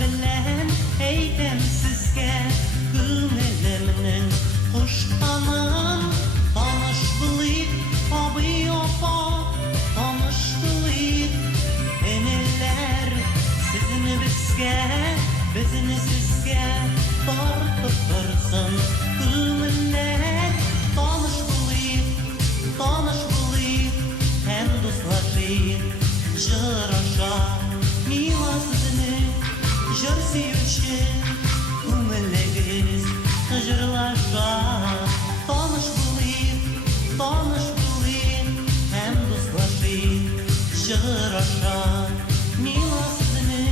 bilen eylem sizge Gümelemin kuşkanın Tanış bulayıp abi opa Tanış bulayıp eneler Sizini bizge Bizini sizge Tartıp dursun Gümeleler Tanış bulayıp hem dostlaşayıp Jıraşa Mila sizini Jır sevişi Gümeleğiz Jırlaşa Tanış bulayıp hem dostlaşayıp Jıraşa Mila sizini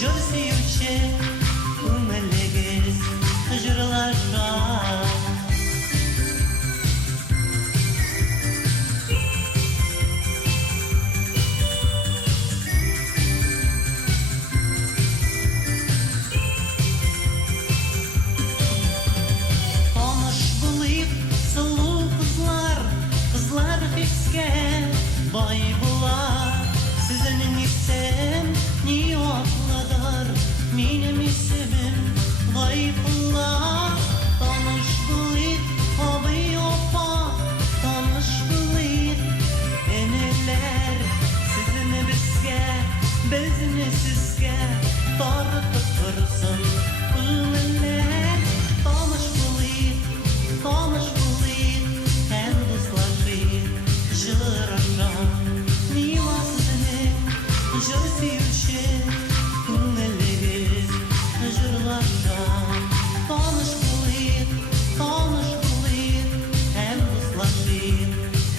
Jır sevişi Gümeleğiz Jırlaşa Bay bular, sizin isim ni otladır, benim isimim Bay bular, tanış bulayıp, abi opa, tanış bulayıp eneler, sizin bizge, bizini sizge, tartıp dursun Gümeleler, tanış bulayıp, hem dostlaşayıp Jıraşa Mila sizini Jır sevişi Gümeleğiz Jırlaşa Tanış bulayıp hem dostlaşayıp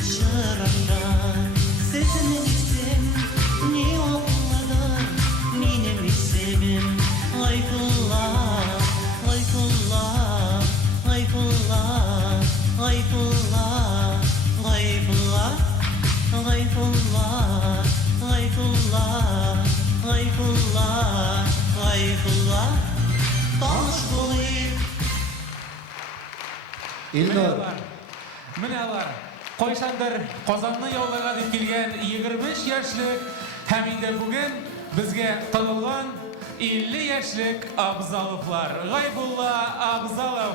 Jıraşa Sizin isim ni otladır benim isimim Ayfullah Ayfullah Ayfullah Ayfullah Ayfullah Ayfullah Ayfullah Ayfullah Ayfullah Tanış bulayıp İlnur Münevar Koyşandır Kozanlı yollarga dip kelgen 25 yaşlık hem inde bugün bizge tanılgan 50 yaşlık Abzalovlar Gayfullah Abzalov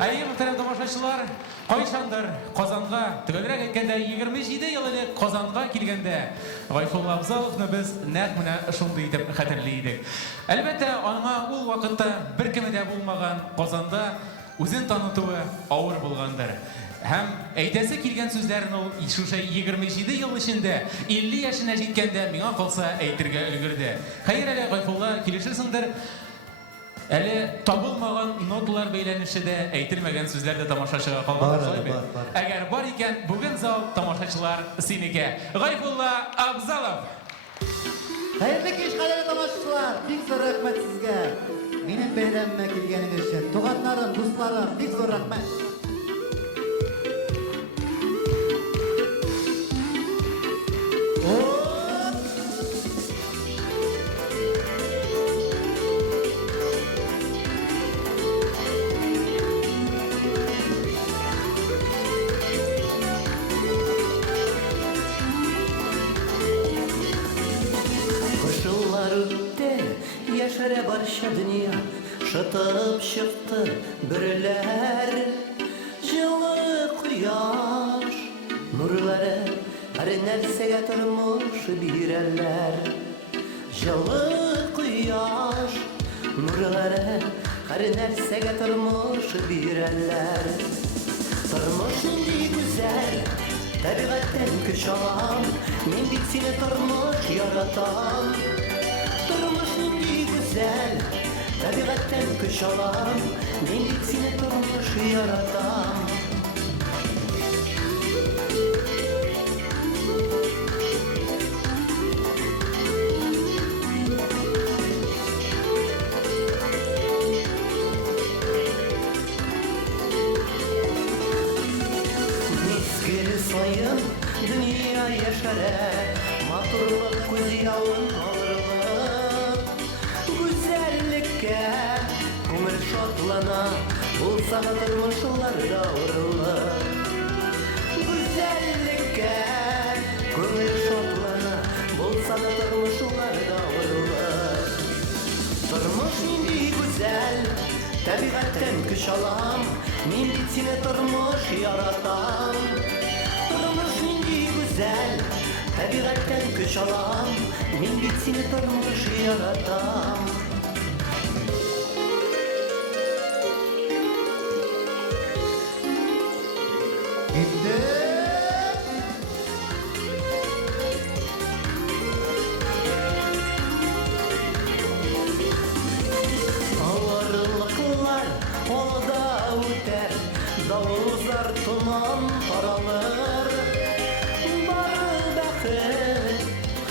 Ayy muhterem tomoshachilar Koyşandır Kozanға tügелрәк әйткәндә 27 ел элек Kozanға килгәндә Гайфулла Абзаловны без нәкъ менә шундый итеп хәтерләйдек. Әлбәттә, аңа ул вакытта беркем дә булмаган Kozанда үзен танытуы авыр булгандыр. Һәм әйтәсе килгән сүзләрен ул шушы 27 ел эчендә 50 яшенә җиткәндә миңа калса әйтергә өлгерде. Хәер әле Гайфулла килешерсеңдер. Әле табылмаган ноталар бәйләнеше дә әйтелмәгән сүзләр дә тамашачыга калган. Әгәр бар икән, бүген зал тамашачылар синеке. Гайфулла Абзалов. Hayırlı kеш кадерле тамашачылар, бик зур рәхмәт сезгә. Минем бәйрәмемә килгәнегез өчен, туганнарым, дусларым, бик зур рәхмәт. Яшәрә барча дөнья шытып чыкты бөреләр Җылы кояш нурлары һәр нәрсәгә тормыш бирәләр Җылы кояш нурлары һәр нәрсәгә тормыш бирәләр Тормыш нинди гүзәл табигатьтән көч алам Мин бит сине тормыш яратам Тормыш нинди güzel Tabiatten kuş alam Mин бит сине тормыш яратам Мизгел сайын dünya яшәрә Матурлык күз явын алырлык Güzellikкә күңел шатлана Булса да тормышларда авырлык Güzellikкә күңел шатлана Булса да тормышларда авырлык köş alam, min bitsine turmuş yaratam. Turmuş nindi güzel, tabiatten köş alam, min bitsine turmuş yaratam. Gitti. Ağırlıklar olda öter, davullar tuman taralır. Barı bakır,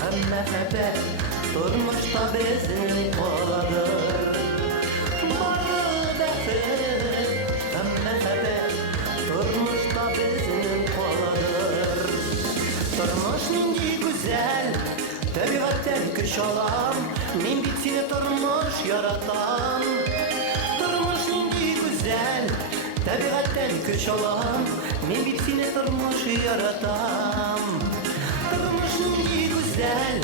hem mehbet, durmuşta bizim koladır. Barı bakır, hem mehbet, durmuşta bizim koladır. Durmuş nindi güzel, tabiatten köş alam, min bitsine turmuş yaratam. Durmuş nindi güzel, tabiatten köş alam, min bitsine turmuş yaratam. Durmuş nindi güzel,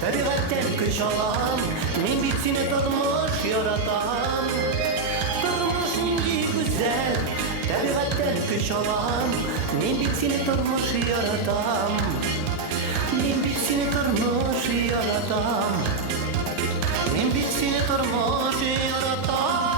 tabiatten köş alam, min bitsine turmuş yaratam. Durmuş nindi güzel, tabiatten köş alam, min bitsine turmuş yaratam. Min bitsine turmuş yaratam. Min bitsine turmuş yaratam.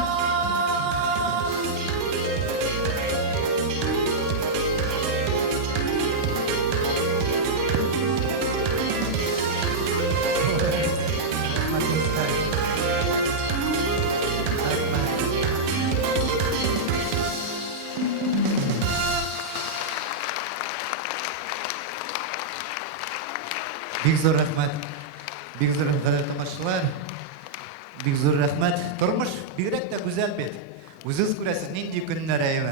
Big zor rahmet. Big zor rahmet tomaşlar. Big zor rahmet. Turmuş bigrek de güzel bit. Uzuz kurası nindi günler ayma.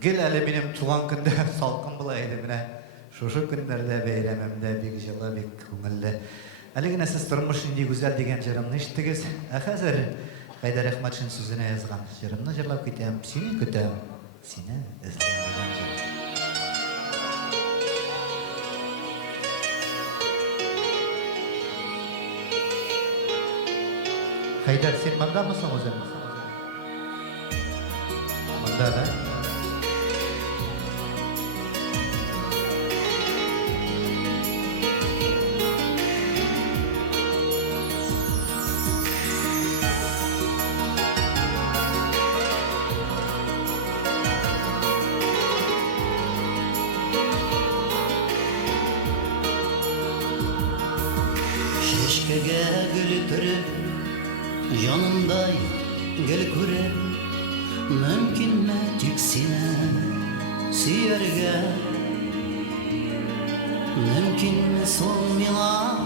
Gel hele benim tuğan günde salkın bulaydı bine. Şoşu günlerde beylememde big jala big kumelle. Aligine siz turmuş nindi güzel degen jarımını iştigiz. Ahazır Haydar Ahmet'in sözüne yazgan. Jarımını jarlap gitem. Seni kütem. Seni izleyen jarım. Haydar sen manda mısın o zaman? Manda da. Şeşkege gülü türüp yanımday gel kure, mümkün mü tiksine siyerge, mümkün mü solmina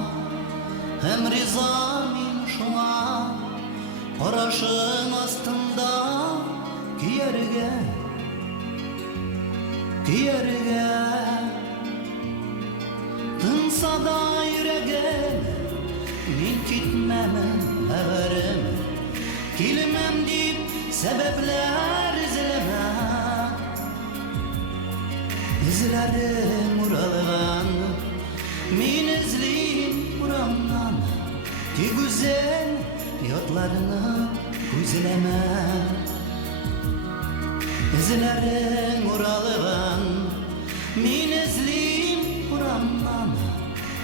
hem rizamin şuna paraşın astında kiyerge, kiyerge tınsa da yürege min gitmemem haberim, kilmem deyip sebepler izleme. İzlerim uralgan, min izleyim uramdan, ki güzel yotlarını güzleme. İzlerim uralgan, min izleyim uramdan,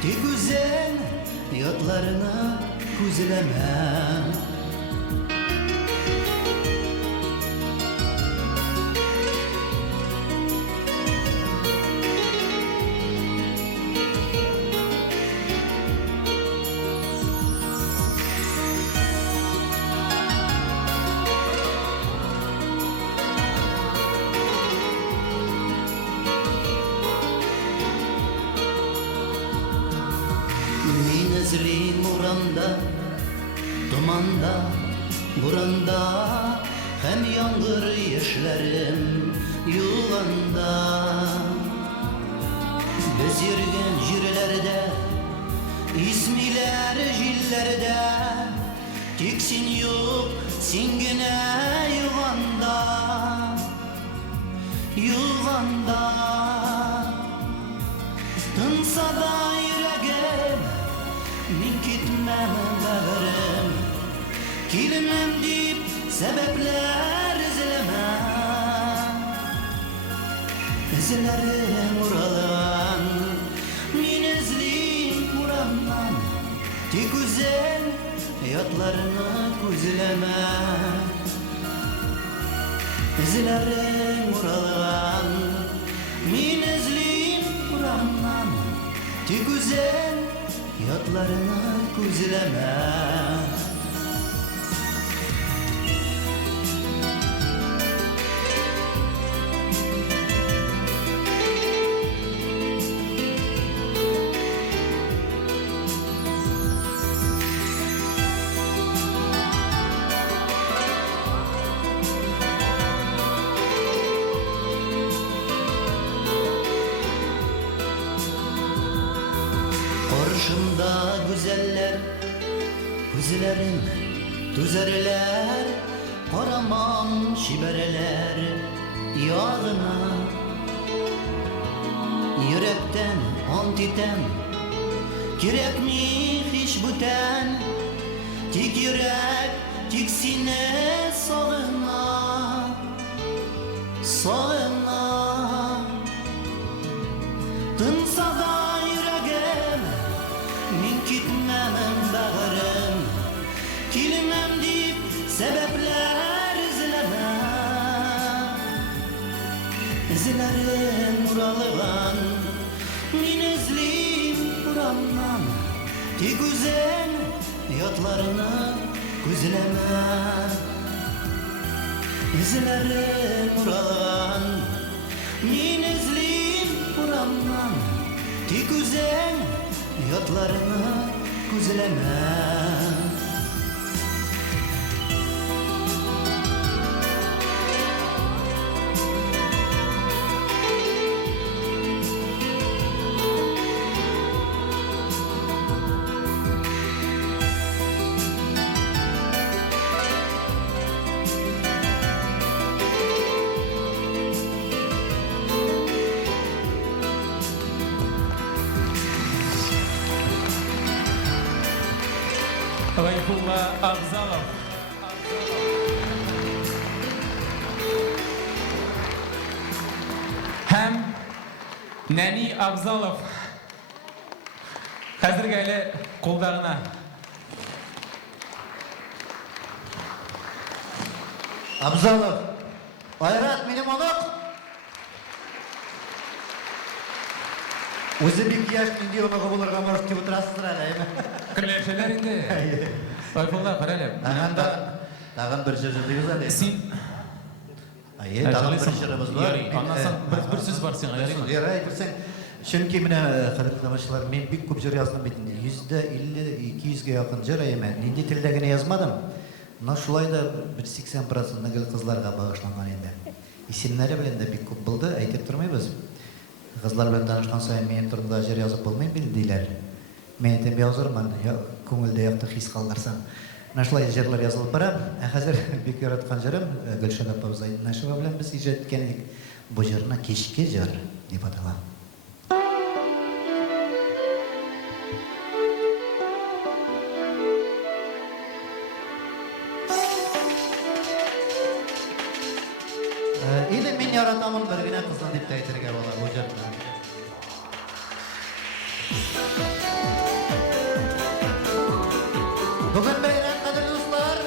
ki güzel yotlarını güzleme. Minezli muranda, dumanda, buranda, hem yağmur yaşlarım yuvanda. Biz yürgen jirlerde, ismiler jillerde, tiksin yok singine yuvanda, yuvanda. Tınsa da yüreğim, min gitmem haberim, kilmem deyip sebepler izlerim uralan min izleyim urandan ti güzel hayatlarını gözleme izlerim uralan min izleyim urandan ti güzel hayatlarını gözleme Karşımda güzeller, güzellerim düzerler, karamam şibereler yağına. Yürekten antitem, gerek mi hiç büten, tik yürek, tik sine sağına, sağına. Tınsa da yüreğim, min gitmemem bağırım, kilmem deyip sebepler izleme. İzlerim uralıgan, min izleyim urandan, ti güzel hayatlarını gözleme. İzlerim uralıgan, min izleyim urandan, ti güzel hayatlarını gözleme. Gayfullah Abzalov. Hem Nani Abzalov. Hazır gayli kollarına. Abzalov, Ayrat benim onuk. Özü bir yaş indi onu kabullarga maruf ki oturasızdır hala. Kırleşeler indi. Gayfullah karalım. Tağın bir sözü duyuz hala. Sen Hayır, tağın bir sözümüz var. Anlasan bir söz var sen. Yara aytırsan, çünkü mine xaritlamışlar, men bir köp jör yazdım bitinde. %50-200'ge yakın jör ayman. Nindi tildegine yazmadım. Mına şulay da bir 80% gel kızlarga bağışlangan endi. İsimleri bilen de bir köp buldu, aytып turmayбыз. Kızlar bilen tanışkan sayın men turumda jör yazıp bolmayın bildiler. Men aytам yazırman, көңілде яқты хис қалдырсам. Нашылай жерлер yazılıp барам. Қазір бек яратқан жырым Гүлшен апамыз Нашева белән без иҗат иткән идек. Бу җырны кечке җыр дип атала. Инде мин яратамын бер генә кызны дип тә әйтергә була бу җырны. Bugün beyler kadir dostlar.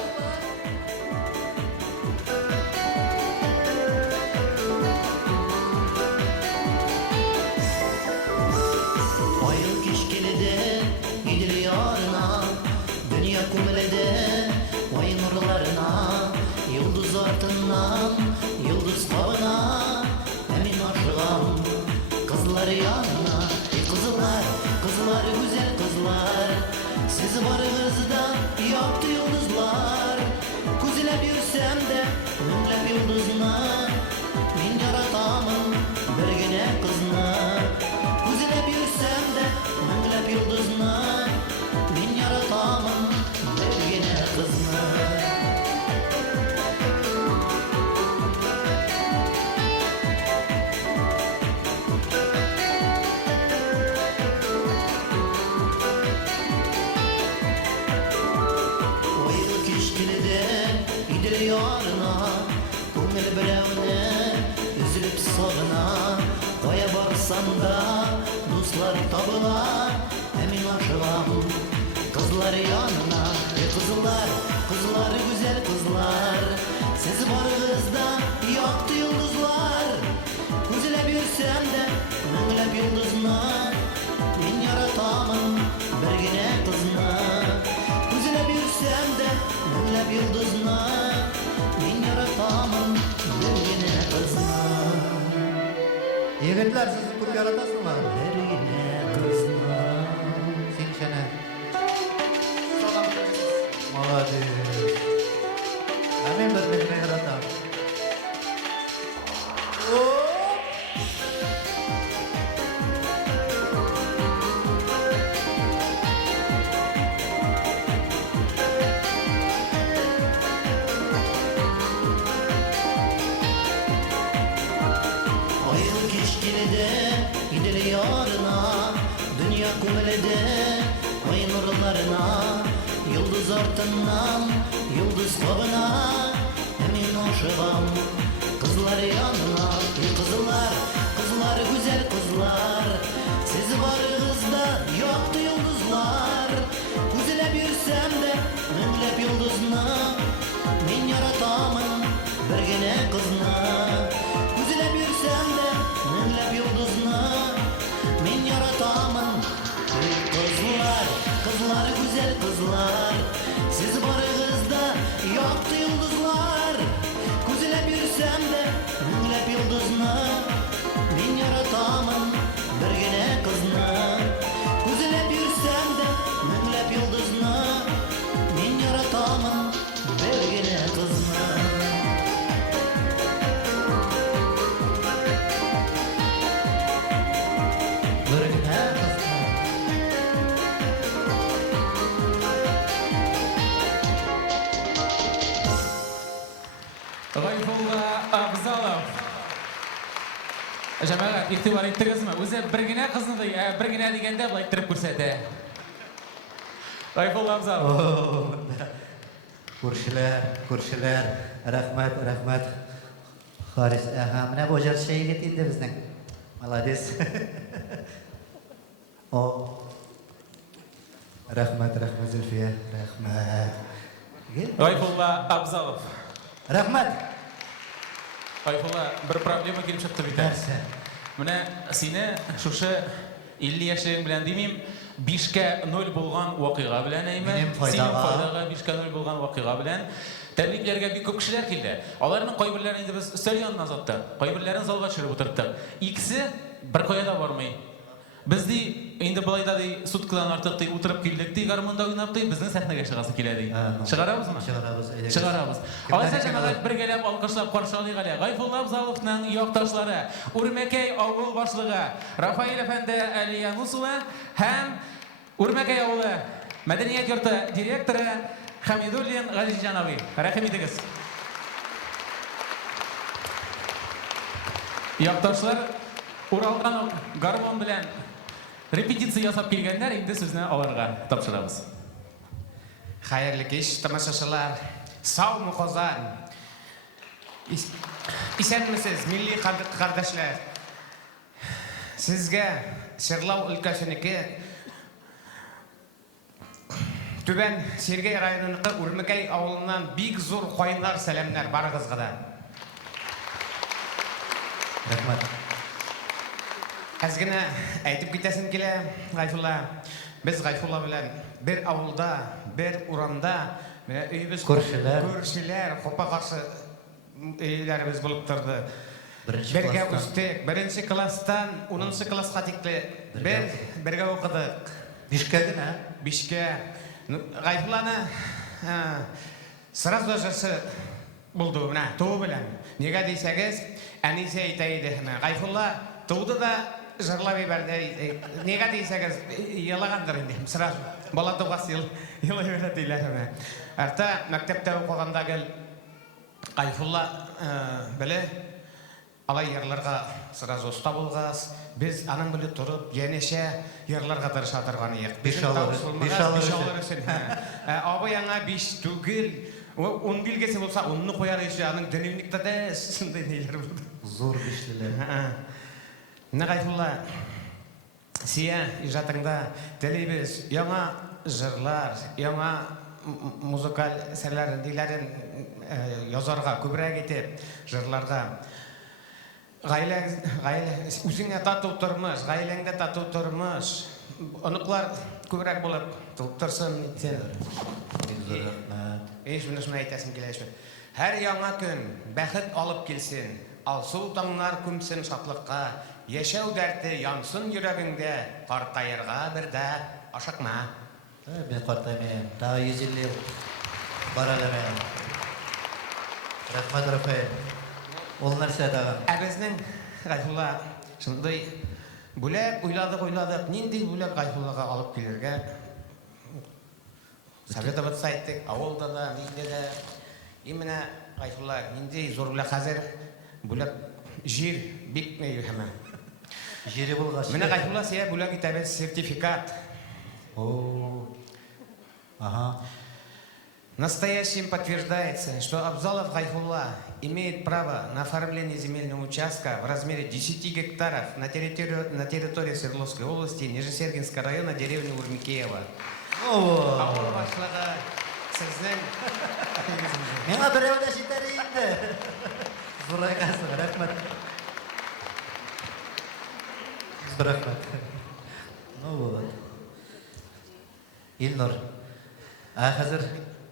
Ayıl keşkelede gidilir yarına, dünya kumlede ay nurlarına, yıldız ardından yıldız kavına, emin aşığım kızlar yanına. Kızlar, kızlar güzel kızlar, siz varınızda yaptı yıldızlar. Kuzilep yürüsem de ümlep yıldızına, min yaratamın bir gene kızına. Kuzilep yürüsem de ümlep yıldızına, min yaratamın bir gene kızına. Yarına, kumel birevne, üzülüp soruna, dostlar табыла, Әмин ашығам kızlar yanına. Kızlar, kızlar, güzel kızlar, siz varınızda yaktı yıldızlar. Güzel bürsem de müngülep yıldızına, ben yaratamın bir gene kızına. Güzel bürsem de müngülep yıldızına, ben yaratamın bir gene kızına. Yigitler siz ko'p yaratasizlar. Bir gene kızına. Sen şana. Молодец. Amin bir yaratam. Ayıl keşkelede gidilir yarına, dünya kumulede ay nurlarına, yıldız ardından yıldız kovuna, emin aşığım kızlar yanına. Kızlar, kızlar, güzel kızlar, siz varınızda yaktı yıldızlar. Güzele bürsem de müngülep yıldızına, ben yaratamın bir gene kızına. Güzele bürsem de müngülep yıldızına, ben yaratamın bir kızlar. Kızlar, güzel kızlar, siz varınızda yaktı yıldızlar. Güzele bürsem de müngülep yıldızına, ben yaratamın bir gene kızına. Güzele bürsem de müngülep yıldızına, ben yaratamın bir gene kızına. Bir gene kızına. Gayfullah Abzalov. Cemaat, iktibar ettіңізме? Өзі біргіне қызынды, біргіне дегенде бұлай тұрып көрсәді. Gayfullah Abzalov. Күршілер, рахмат. Харис, міне bu жар şey getirdi bizden. Молодец. O. Rahmat Zülfiye, rahmat. Gayfullah Abzalov. Rahmat. Gayfullah, bir problema kelib chiqdi bitta. Нәрсе? Міне сені шушы 50 яшьлегең белән димим, 5-ке 0 булган вакыйга белән әйме, Минем файдага. синең файдага 5-ке 0 булган вакыйга белән тәбрикләргә бик күп кешеләр килде. Аларның кайберләрен инде без өстәл янына озаттык, кайберләрен залга төшереп утырттык. Икесе бер кая да бармый. Biz ди, инде былай да ди, суткадан артык ди, утырып килдек ди, гармонда уйнап ди, безнең сәхнәгә чыгасы килә ди. Чыгарабызмы? Чыгарабыз. Алайса җәмәгать бергәләп алкышлап каршы алыйк әле. Гайфулла Абзаловның якташлары, Үрмәкәй авыл башлыгы Рафаил әфәнде Әлиянусова һәм Үрмәкәй авылы мәдәният йорты директоры Хамидуллин Газизҗанови. Рәхим итегез. Якташлар Уралдан гармон белән репетиция ясап килгәннәр, инде сүзне аларга тапшырабыз. Hayırlı kеш, tamашашылар, sağ mı Kozan? İsen misiniz, milli kardeşler? Sizge Şırlav ülkesiniki Tüben Sergey rayonuniki Urmikay avulundan big zor koyunlar selamlar barıgızga da. Rahmat. Azgina aytib ketasim kela, Gayfullah. Biz Gayfullah bilen bir avulda, bir uramda, üyübüz көршілер, қопа қарсы үйлеріміз болып тұрды. Бірге өстек, бірінші класстан 10-шы классқа текті бірге оқыдық. Бишкәген, ә? Бишке. Гайфулланы сразу жасы болды, мына, туы білен. Неге дейсәгіз, әнесе айтайды. Гайфулла туыды да жырлап ебәрді. Неге дейсәгіз, елағандыр енді, сразу. Бала туғас елай берді дейлер. Арта мәктепте оқығанда кел Гайфулла біле алай ерларға сразу ұста болғас. Біз аның біле тұрып, енеше ерларға тырыша тұрған ек. Биш алыр үшін. Абы яңа 5 түгіл. 10 білгесі болса, 10-ны қояр еші аның дөневникті де сындай нейлер болды. Зор бишлілер. Мына Гайфулла Сия ижатыңда телебіз яңа жырлар, яңа музыкаль әсәрләрен, диләрен язарга, күбрәк итеп жырларга. Гаилә үзеңә тату тормыш, гаиләңдә тату тормыш. Оныклар күбрәк булып торсын итсен. Шуны әйтәсем килә. Һәр яңа көн бәхет алып килсен. Алсу таңнар күмсен шатлыкка. Яшәү дәрте янсын йөрәгеңдә. Картаерга бердә ашыкма. Мен картаймайм. Daha 150 yıl bara demeyim. Рәхмәт, Рафаэль. Ул нәрсә тагын? Безнең Гайфулла шундый бүләк уйладык, нинди бүләк Гайфуллага алып килергә. Советовать сайттык, авылда да, нинди дә. Именно Гайфулла нинди зур бүләк хәзер бүләк җир бик мөһим. Җире булгач. Менә Гайфулла сия бүләк итәбез сертификат. Ага. Настоящим подтверждается, что Абзалов Гайфулла имеет право на оформление земельного участка в размере 10 гектаров на территории Свердловской области, Нижесергинского района, деревни Урмикеева. Авыл башлыгы сезнең Миңа берәү дә җитәр инде. Зурайгасың, рәхмәт. Рәхмәт. Вот. Илнур. Хәзер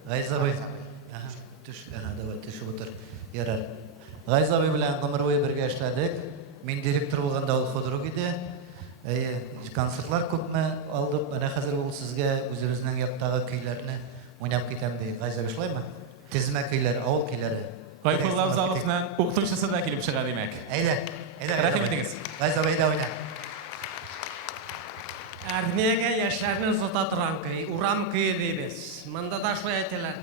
Гайзабай. Төш, давай, төшеп утыр. Ярар. Гайзабай белән гомер буе бергә эшләдек. Мин директор булганда ул худрук иде. Концертлар күпме алдык. Менә хәзер ул сезгә үзебезнең яктагы көйләрне уйнап китәм ди. Гайзабай шулаймы? Тезмә көйләр, авыл көйләре. Гайфулла Абзаловның укытучысы да килеп чыга димәк. Әйдә. Рәхим итегез. Гайзабай да уйна. Әрнеге яшәрне зота торган көй, урам көйе дейбез. Монда да шулай әйтәләр.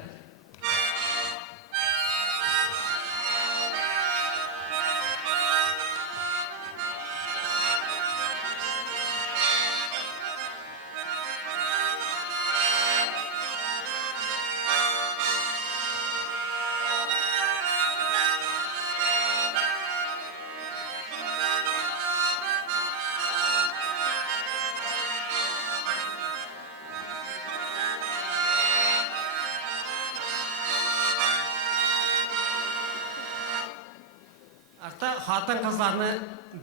Арта хатын кызларны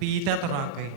биетә торган көй.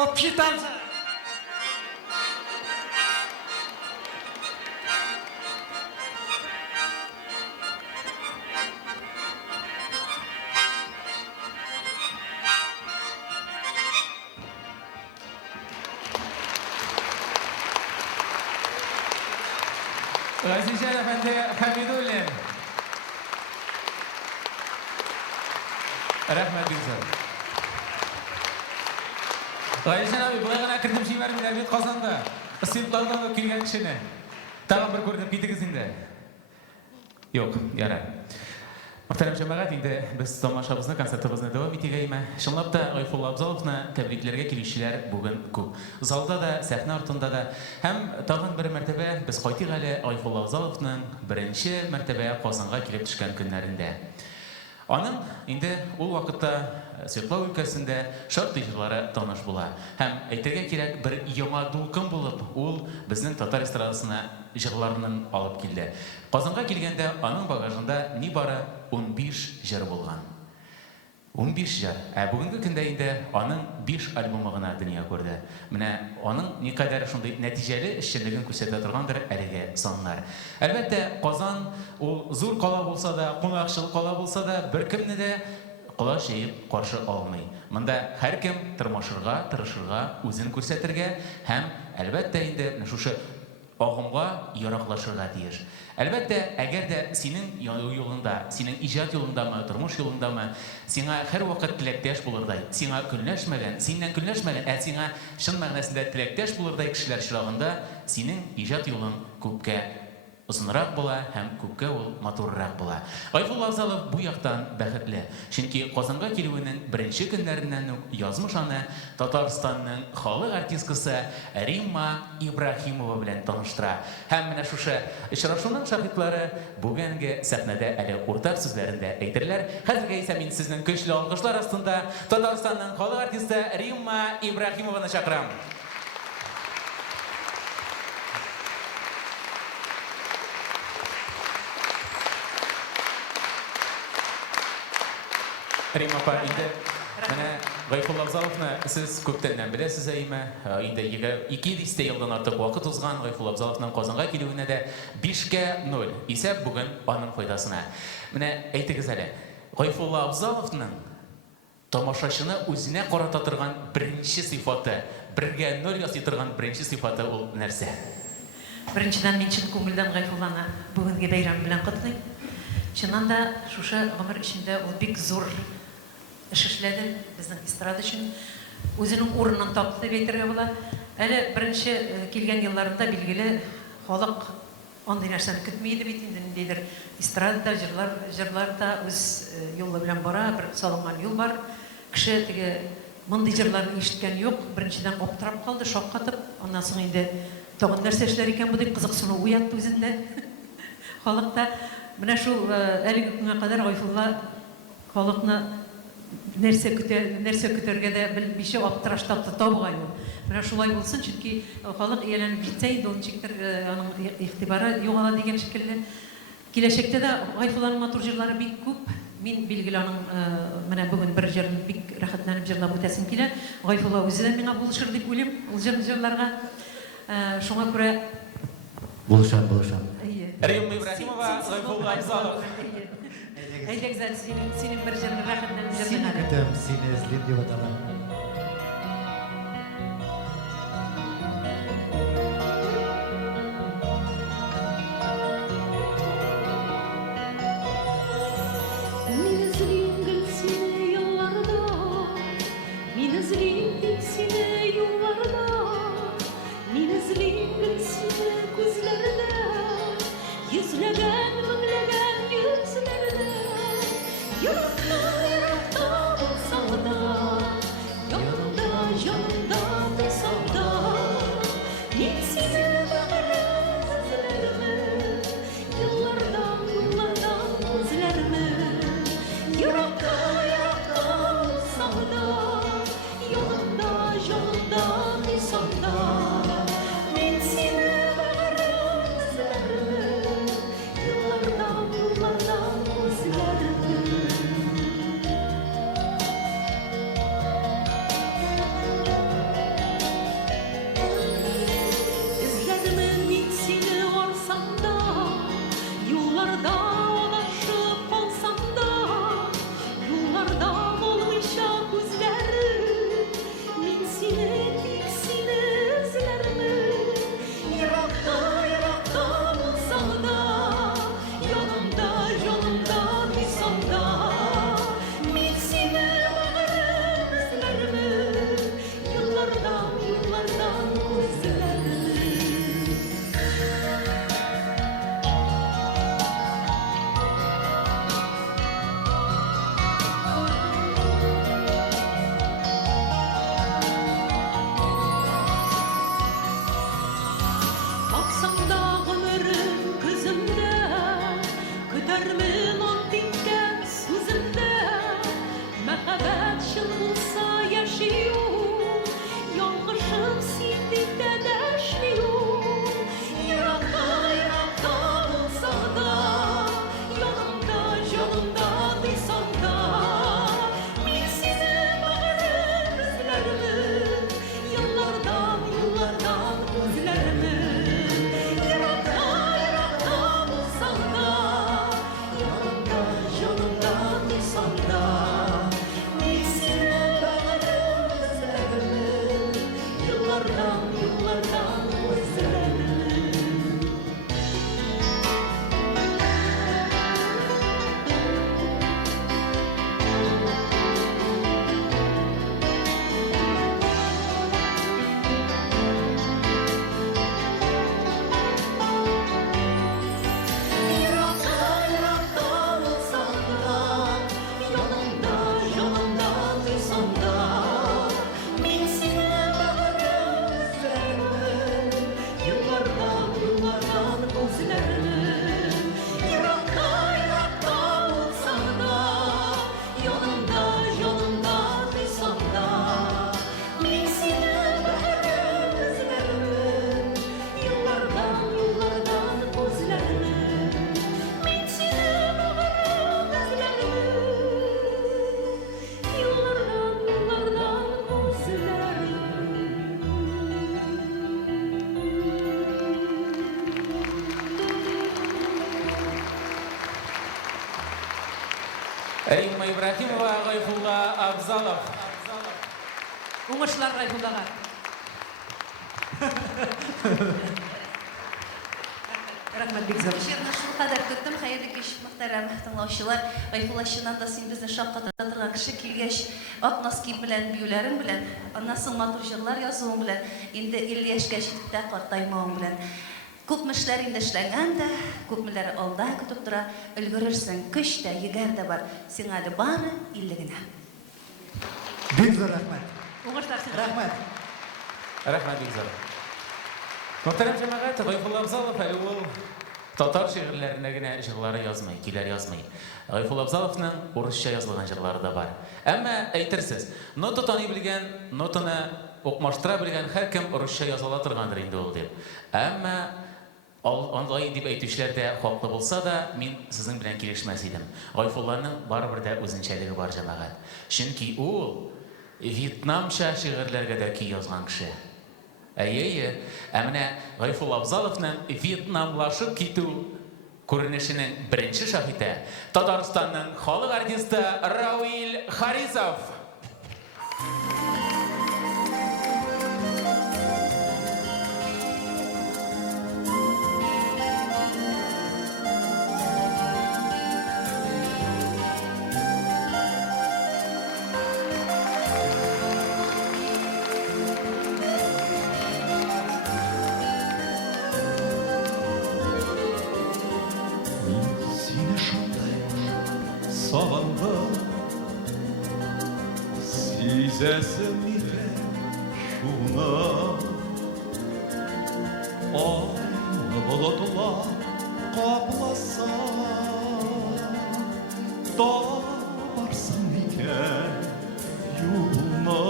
O pitansa. Газизжан әфәнде Хәмидуллин. Рәхмәт бик. Газизжан абый, былай гына кертеп җибәрмиләр бит Казанда. Сыйтлаудан килгән кешене. Тагын бер күренеп китегез инде. Юк, ярар. Мөхтәрәм җәмәгать, инде без тамашабызны, концертыбызны дәвам итегәйме. Шунлап да Гайфулла Абзаловны тәбрикләргә килүчеләр бүген күп. Залда да, сәхнә артында да һәм тагын бер мәртәбә без кайтыйк әле Гайфулла Абзаловның беренче мәртәбә Казанга килеп төшкән көннәрендә. Аның инде ул вакытта Свердлов өлкәсендә шактый җырлары таныш була. Һәм әйтергә кирәк, бер яңа дулкын булып ул безнең татар эстрадасына җырларын алып килде. Казанга килгәндә аның багажында нибары 15 җыр булган. 15 җыр. Бүгенге көндә инде аның 5 альбомы гына дөнья күрде. Менә аның никадәр шундый нәтиҗәле эшчәнлеген күрсәтә торгандыр әлеге саннар. Әлбәттә, Казан ул зур кала булса да, кунакчыл кала булса да, беркемне дә кола җыеп каршы алмый. Монда һәркем тормышырга, тырышырга, үзен күрсәтергә һәм әлбәттә инде шушы агымга яраклашырга тиеш. Әлбәттә, әгәр дә синең юлыңда, синең иҗат юлындамы, тормыш юлындамы, сиңа һәр вакыт теләктәш булырдай, сиңа көнләшмәгән, синнән көнләшмәгән, сиңа шын мәгънәсендә теләктәш булырдай кешеләр чирагында, синең иҗат юлың күпкә озынрак була һәм күпкә ул матуррак була. Гайфулла Абзалов бу яктан бәхетле. Чөнки Казанга килүенең беренче көннәреннән үк язмыш аны Татарстанның халык артисткасы Римма Ибрахимова белән таныштыра. Һәм менә шушы очрашуның шаһитлары бүгенге сәхнәдә әле уртак сүзләрендә әйтерләр. Хәзергә исә мин сезнең көчле алкышлар астында Татарстанның халык артисты Римма Ибрахимованы чакырам. Рим апа, инде менә Гайфулла Абзаловны сез күптәннән беләсез әйме? Инде 200 елдан артык вакыт узган Гайфулла Абзаловның Казанга килүенә дә 5-0 исәп бүген аның файдасына. Менә әйтегез әле, Гайфулла Абзаловның тамашачыны үзенә карата торган беренче сыйфаты, 1-0 ясый торган беренче сыйфаты ул нәрсә? Беренчедән мин чын күңелдән Гайфулланы бүгенге бәйрәм белән котлыйм. Чыннан да шушы гомер эчендә ул бик зур эш эшләде безнең эстрада өчен. Үзенең урынын тапты дип әйтергә була. Әле беренче килгән елларында билгеле халык андый нәрсәне көтми иде бит инде ниндидер эстрадада җырларда үз юлы белән бара, бер салынган юл бар. Кеше теге мондый җырларны ишеткән юк. Беренчедән аптырап калды, шаккатып, аннан соң инде тагын нәрсә эшләр икән бу дип кызыксыну уятты үзендә. Халыкта менә шул әлеге көнгә кадәр Гайфулла халыкны нәрсә көтәргә дә белмичә аптырашта табыгай ул. Менә шулай булсын, чөнки халык ияләнеп җитсә инде ул ничектер аның игътибары югала дигән шикелле. Киләчәктә дә Гайфулланың матур җырлары бик күп. Мин билгеле аның менә бүген бер җырын бик рәхәтләнеп җырлап үтәсем килә. Гайфулла үзе дә миңа булышыр дип уйлыйм ул җырларга. Шуңа күрә Булышам. Римма Ибрахимова, Гайфулла Абзалов. әйдәгез синең бер җырны рәхәтләнеп Сине җырлыйм. көтәм, сине эзлим дип аталар. Мин эзлим гел сине елларда, мин эзлим тик сине юлларда, мин эзлим гел сине күзләрдә, йөзләгән меңләгән йөзләрдә, йөрәктә булсам да, янымда булсам да, мин сине бәгырем эзләрмен, еллардан күзләрмен. Йөрәккә булсам да, янымда булсам да, мин сине бәгырем эзләрмен, Римма Ибрахимова, Гайфулла Абзалов. Уңышлар Гайфуллага. Рәхмәт бик зур. Ширна шул кадәр көттем, хәерле кич, мөхтәрәм тыңлаучылар. Гайфулла чыннан да син безне шакката торган кеше килгәч, ак носки белән, биюләрең белән, аннан соң матур җырлар язуың белән, инде 50 яшькә җитеп тә картаймавың белән. Күпме эшләр инде эшләгән дә, күпмеләре алда көтеп тора, өлгерерсең, көч тә, егәр дә бар. Сиңа әле бары 50 генә. Бик зур рәхмәт. Уңышлар сиңа. Рәхмәт. Рәхмәт бик зур. Мөхтәрәм җәмәгать, Гайфулла Абзалов әле ул татар шигырьләренә генә җырлары язмый, көйләр язмый. Гайфулла Абзаловның урысча язылган җырлары да бар. Әмма әйтерсез, нота таный белгән, нотаны укмаштыра белгән һәркем урысча языла торгандыр инде ул дип. Әмма андай дип әйтүчләр дә хаклы булса да, мин сезнең белән килешмәс идем. Гайфулланың барыбер дә үзенчәлеге бар җәмәгать. Чөнки ул Вьетнамча шигырьләргә дә көй язган кеше. Әйе, әмінә Гайфулла Абзаловның Вьетнамлашып киту күренешенең беренче шаһиты Татарстанның халык артисты Рауил Харисов. Сине шундай сагындым, сизәсем икән шуны. Ай болытлар капласа, табарсың икән юлны.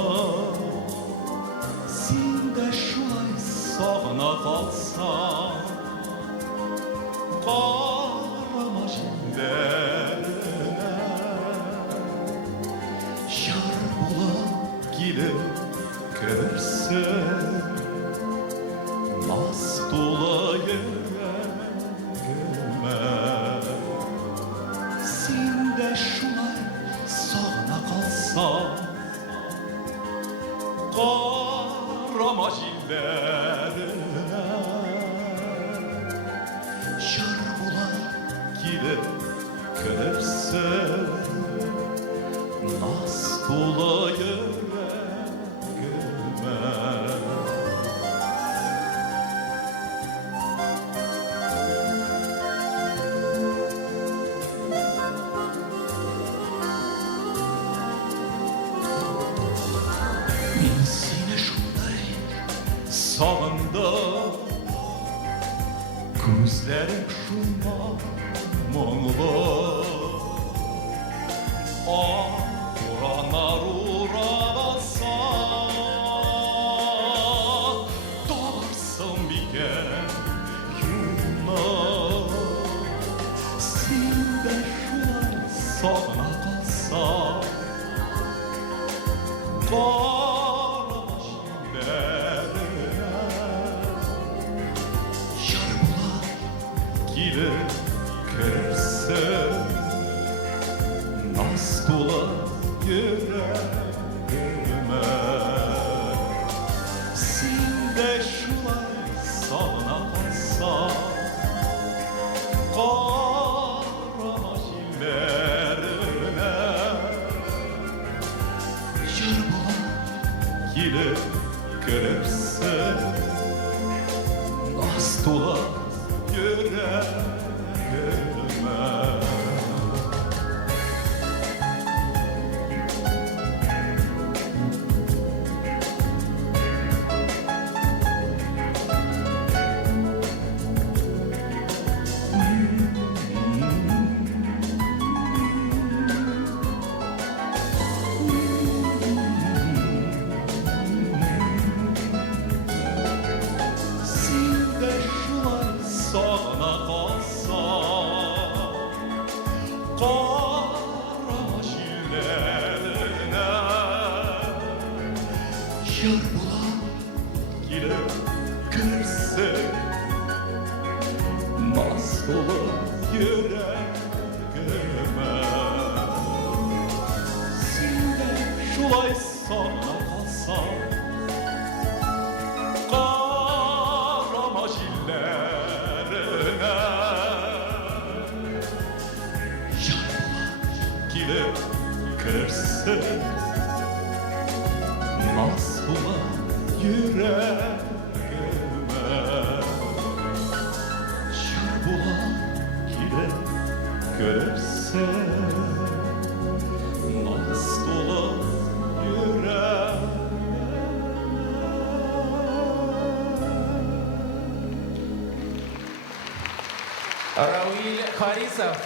Син дә шулай сагына калсаң, карама җилләренә. Яр булып килеп керсен, наз тулы йөрәгемә. Син дә шулай сагына калсаң, карама җилләренә. Яр булып килеп керсен, наз тулы йөрәгемә. Мин сине шундай сагындым, күзләрең шулай моңлы. Бураннар урабаса, табарсың микән юлны. Син дә шулай сагына калсаң, карама җилләренә. Яр булып килеп керсен, наз тулы йөрәгемә. Син дә шулай сагына калсаң, карама җилләренә. Яр булып килеп керсен, наз тулы йөрәгемә. Син дә шулай сагына калсаң, карама җилләренә. Яр булып килеп керсен, наз тулы йөрәгемә. görse nasıl yüreğime şar bulan ile görse nasıl olan yüreğime. Равиль Харисов.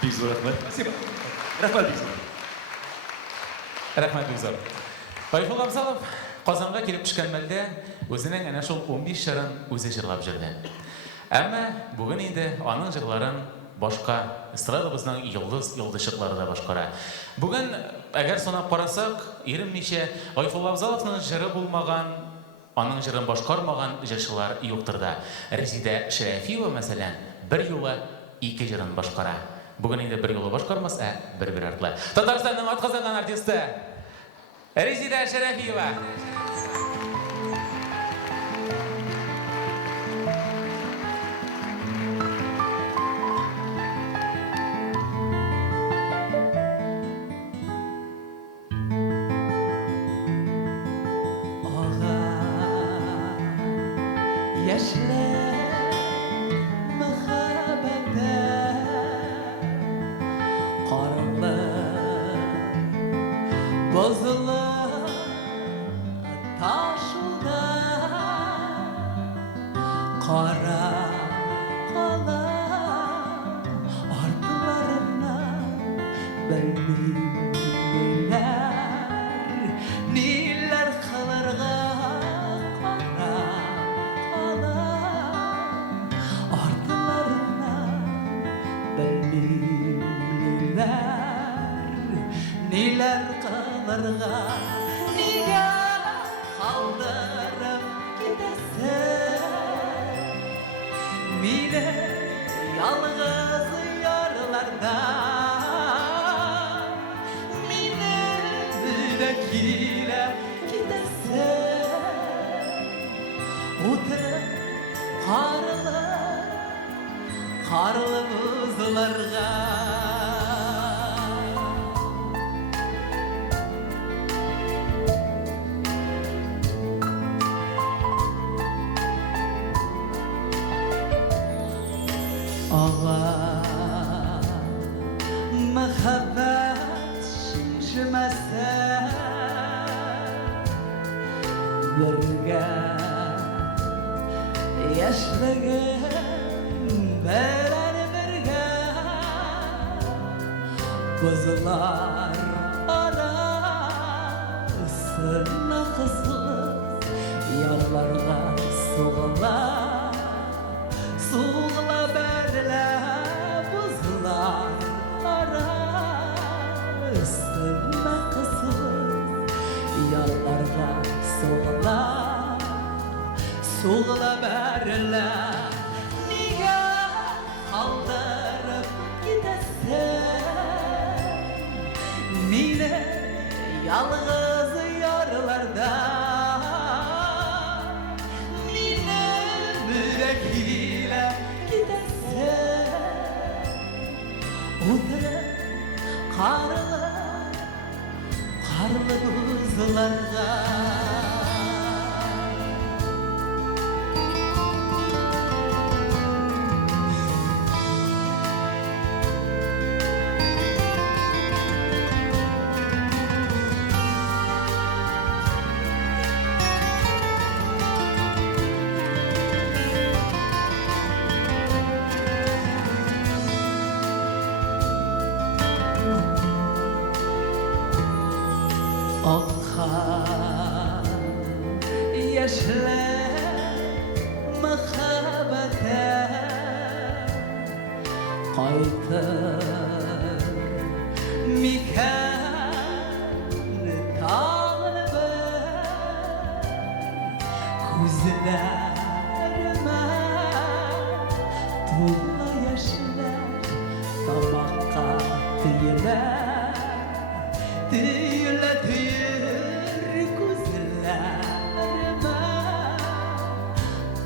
Бик зур рәхмәт. Спасибо. Рәхмәт бик зур. Рәхмәт бик зур. Гайфулла Абзалов Казанга килеп төшкән мәлдә үзенең әнә шул 15 җырын үзе җырлап җырды. Әмма бүген инде аның җырларын башка эстрадабызның йолдызчыклары да башкара. Бүген әгәр санап карасак, иремничә Гайфулла Абзаловның җыры булмаган, аның җырын башкармаган җырчылар юктыр да. Резидә Шәрәфиева мәсәлән, бер юлы 2 җырын башкара. Бүген инде бер юлы башкармас, бер артлы. Татарстанның атказанган артисты Резидә Шәрәфиева.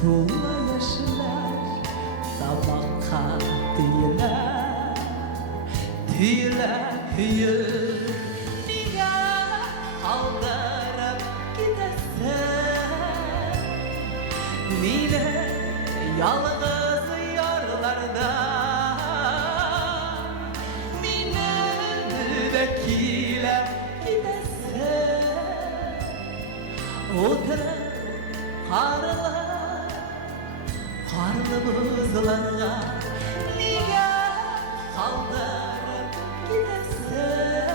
Tuğla yaşlar tabakka tüyüler, tüyüler hüyür. Niye aldırıp gidesin? Mine yalnız yarlarda, mine müdekile gidesin. Oturup karlı buzlarga niye kaldırıp gidesin?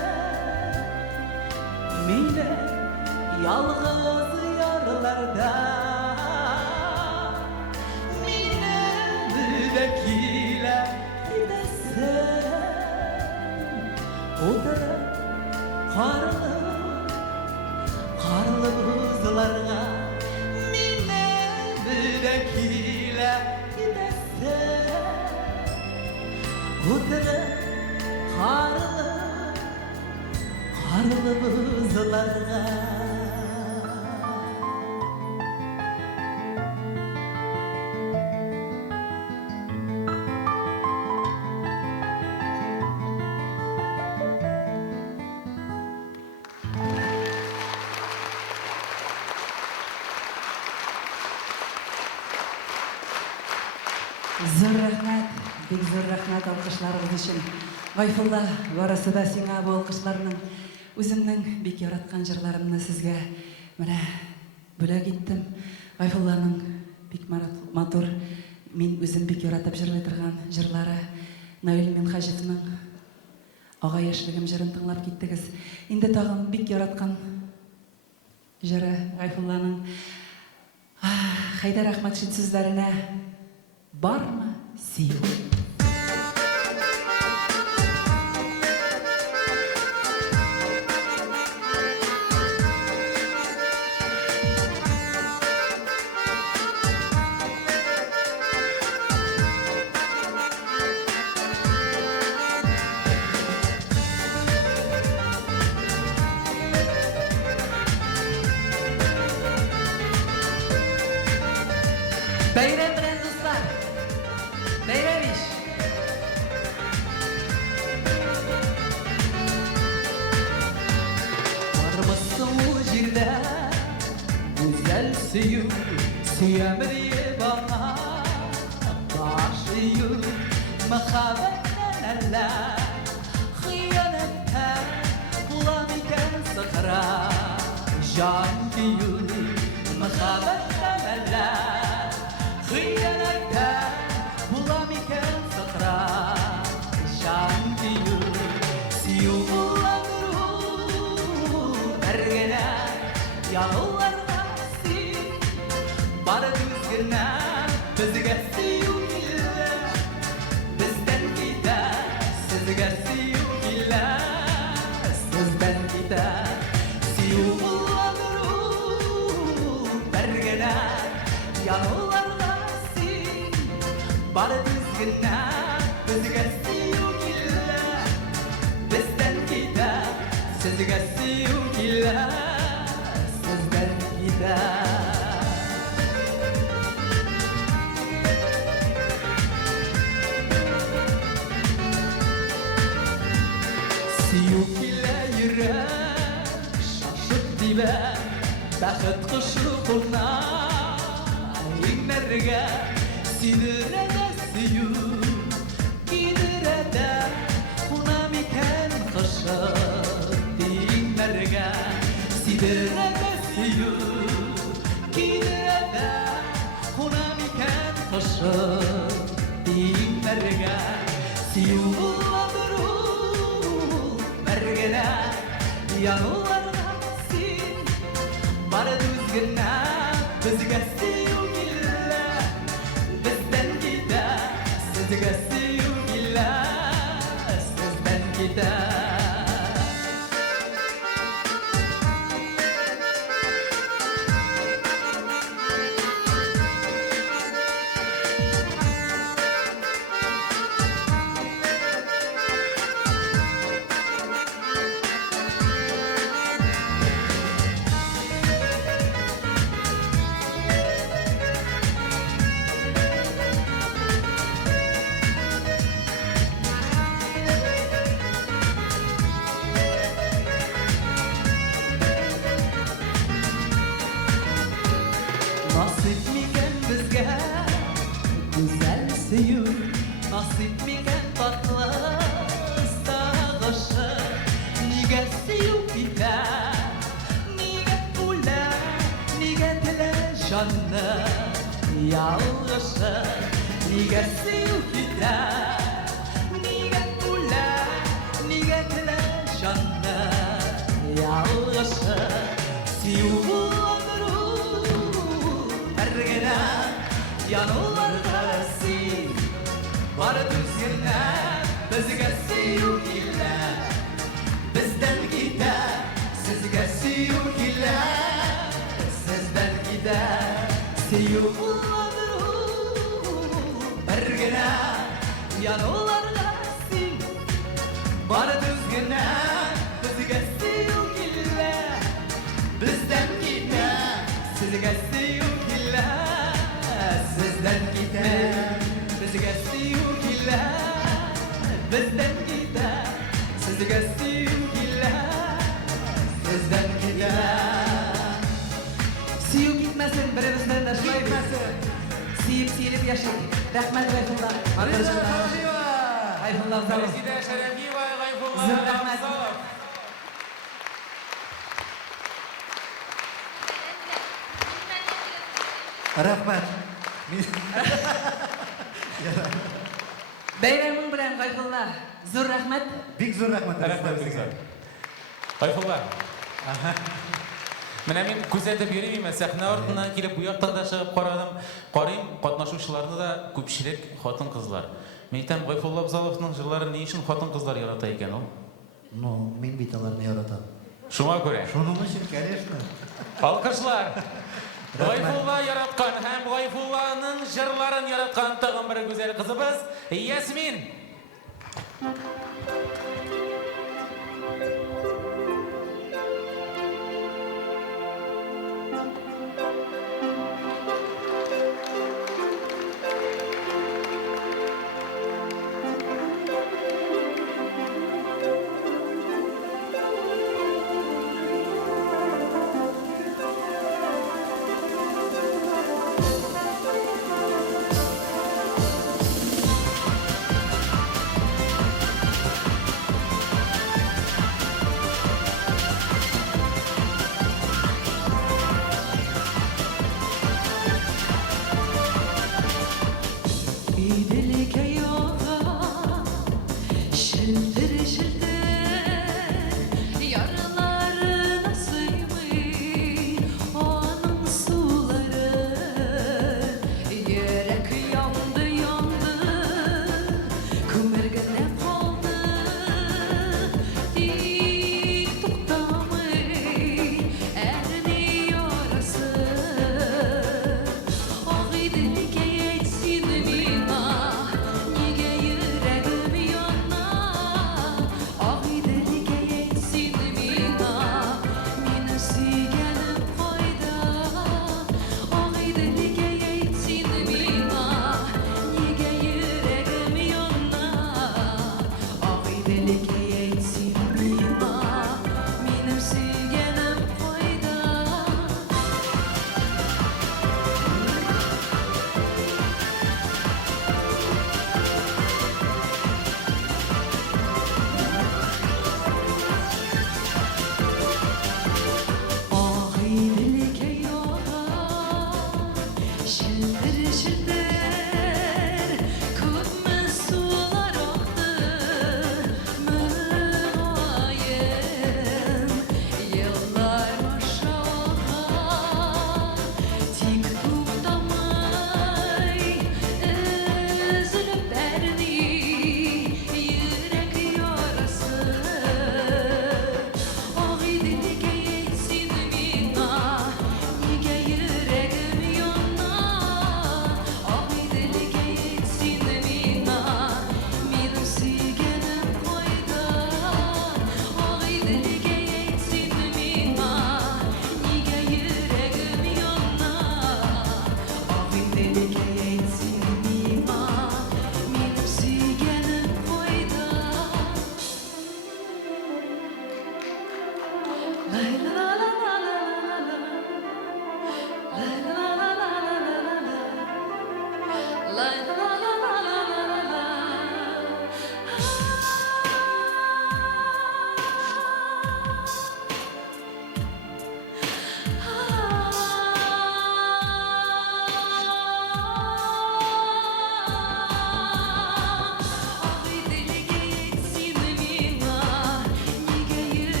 Mine yalnız yarlarda, mine müdekile gidesin. Oturup karlı buzlarga mine müdekile gidesin. Oturup karlı buzlarga. Зор рахмат, бик зор рахмат алкышларыгыз өчен. Гайфулла, барысы да сиңа бу алкышларның үземнең бик яраткан җырларымны сезгә менә бүләк иттем. Гайфулланың бик матур, мин үзем бик яратып җырлый торган җырлары. Наил Минхаҗевның Ага яшьлегем җырын тыңлап киттегез. Инде тагын бик яраткан җыры Гайфулланың Хайдар Әхмәтшин сүзләренә бармы сию? Бәйрәм белән дуслар, бәйрәм иш. Бармысың ул җирдә гүзәл сөю, сөяме диеп аңа башыю. Мәхәббәттән әллә хыянәттән була микән сыхра җан кию. Мәхәббәттән әллә хыянәттән була микән сыхра җан кию. Сөю буландыру бер генә ягуларга син, бары күз генә безгә сөю килә. Бездән китә, сезгә сөю килә. Сездән китә, сөю буландыру бер генә ягуларга син, бары күз генә безгә сөю килә. Бездән китә, сезгә сөю килә. Сездән китә. Сөю килә йөрәк шашып тибә, бәхет кошы кулна иннәргә. Синдерә дә сөю, кидерә дә куна микән кошы иннәргә. Синдерә дә сөю, кидерә дә куна микән кошы иннәргә. Сөю буландыру бер генә ягуларга син, бары күз генә безгә сөю килә. Бездән китә, сезгә сөю килә. Сездән китә. жанны ялгышы Нигә сөюп китә Нигә үлә Нигә телә жанны ялгышы Сөю булдыру Бер генә януларда син Бары түзгенә Безгә сөю килә Бездән китә Сезгә сөю килә Сездән китә Сөю булдыру Бер генә януларда син Бары түзгенә Безгә сөю килә Бездән китә Сезгә сөю килә Сездән китә Безгә сөю килә Бездән китә Сезгә сөю килә Сездән китә Сөю китмәсен, беребездән дә шулай китмәсен. Сөеп яшәйк. Рәхмәт Гайфулла. Гайфулла Абзалов. Резида Шәрәфиева, Гайфулла Зур рәхмәт. Абзалов. Рәхмәт. Бәйрәмең белән Гайфулла. Зур рәхмәт. Бик зур рәхмәт. Рәхмәт бик зур. Гайфулла. Менә мин күзәтеп йөрим, сәхнә артыннан килеп бу яктан да чыгып карадым. Карыйм, катнашучыларны да күпчелек хатын-кызлар. Мен әйтәм, Гайфулла Абзаловның җырларын ни өчен хатын-кызлар ярата икән ул? Ну, мин бит аларны яратам. Шуңа күрә. Шуның өчен, конечно. Алкышлар. Гайфулла яраткан һәм Гайфулланың җырларын яраткан тагын бер гүзәл кызыбыз Ясмин.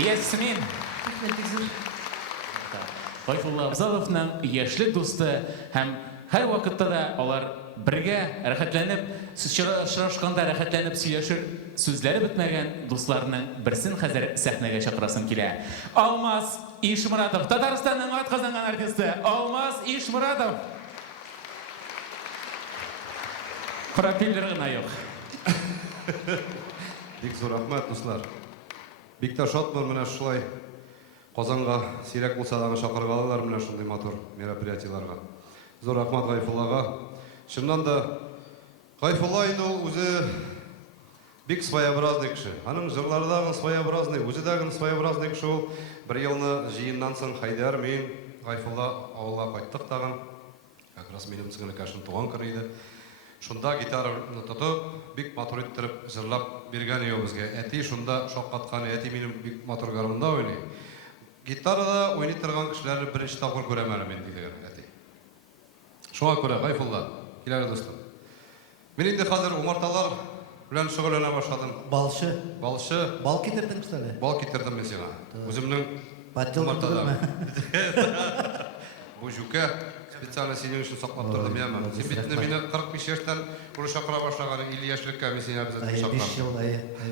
Ясмин. Рәхмәт, бик зур. Гайфулла Абзаловның яшьлек дусты һәм һәр вакытта да алар бергә рәхәтләнеп, очрашканда рәхәтләнеп сөйләшер сүзләре бетмәгән дусларның берсен хәзер сәхнәгә чакырасым килә. Алмаз Ишмуратов, Татарстанның атказанган артисты Алмаз Ишмуратов. Пропеллер гына юк. Бик зур рәхмәт, дуслар. Бик тә шатмын менә шулай Казанга сирәк булса да чакыргалар менә шундый матур мероприятиеларга. Зур рәхмәт Гайфуллага. Чыннан да Гайфулла инде ул үзе бик своеобразный кеше. Аның җырлары да своеобразный, үзе дә своеобразный кеше ул. Бер елны җыеннан соң Хайдар, мин, Гайфулла авылга кайттык тагын. Как раз минем сеңлекәшнең туган көне иде. Шунда гитараны тотып, бик матур иттереп җырлап биргән иде безгә. Әти шунда шаккаткан, әти минем бик матур гармонда уйный. Гитарада уйный торган кешеләрне беренче тапкыр күрәм әле мин диде әти. Шуңа күрә Гайфулла, киләр дустым. Мин инде хәзер умарталар белән шөгыльләнә башладым. Балшы. Бал китердең шулай. Бал китердем мин сиңа. Үземнең умартада. Бу жүкә специально синең өчен саклап тордым яма. Син бит мине 45 яшьтән ур чакыра башлаган 50 яшьлеккә мин сине бездән чакырам. 5 ел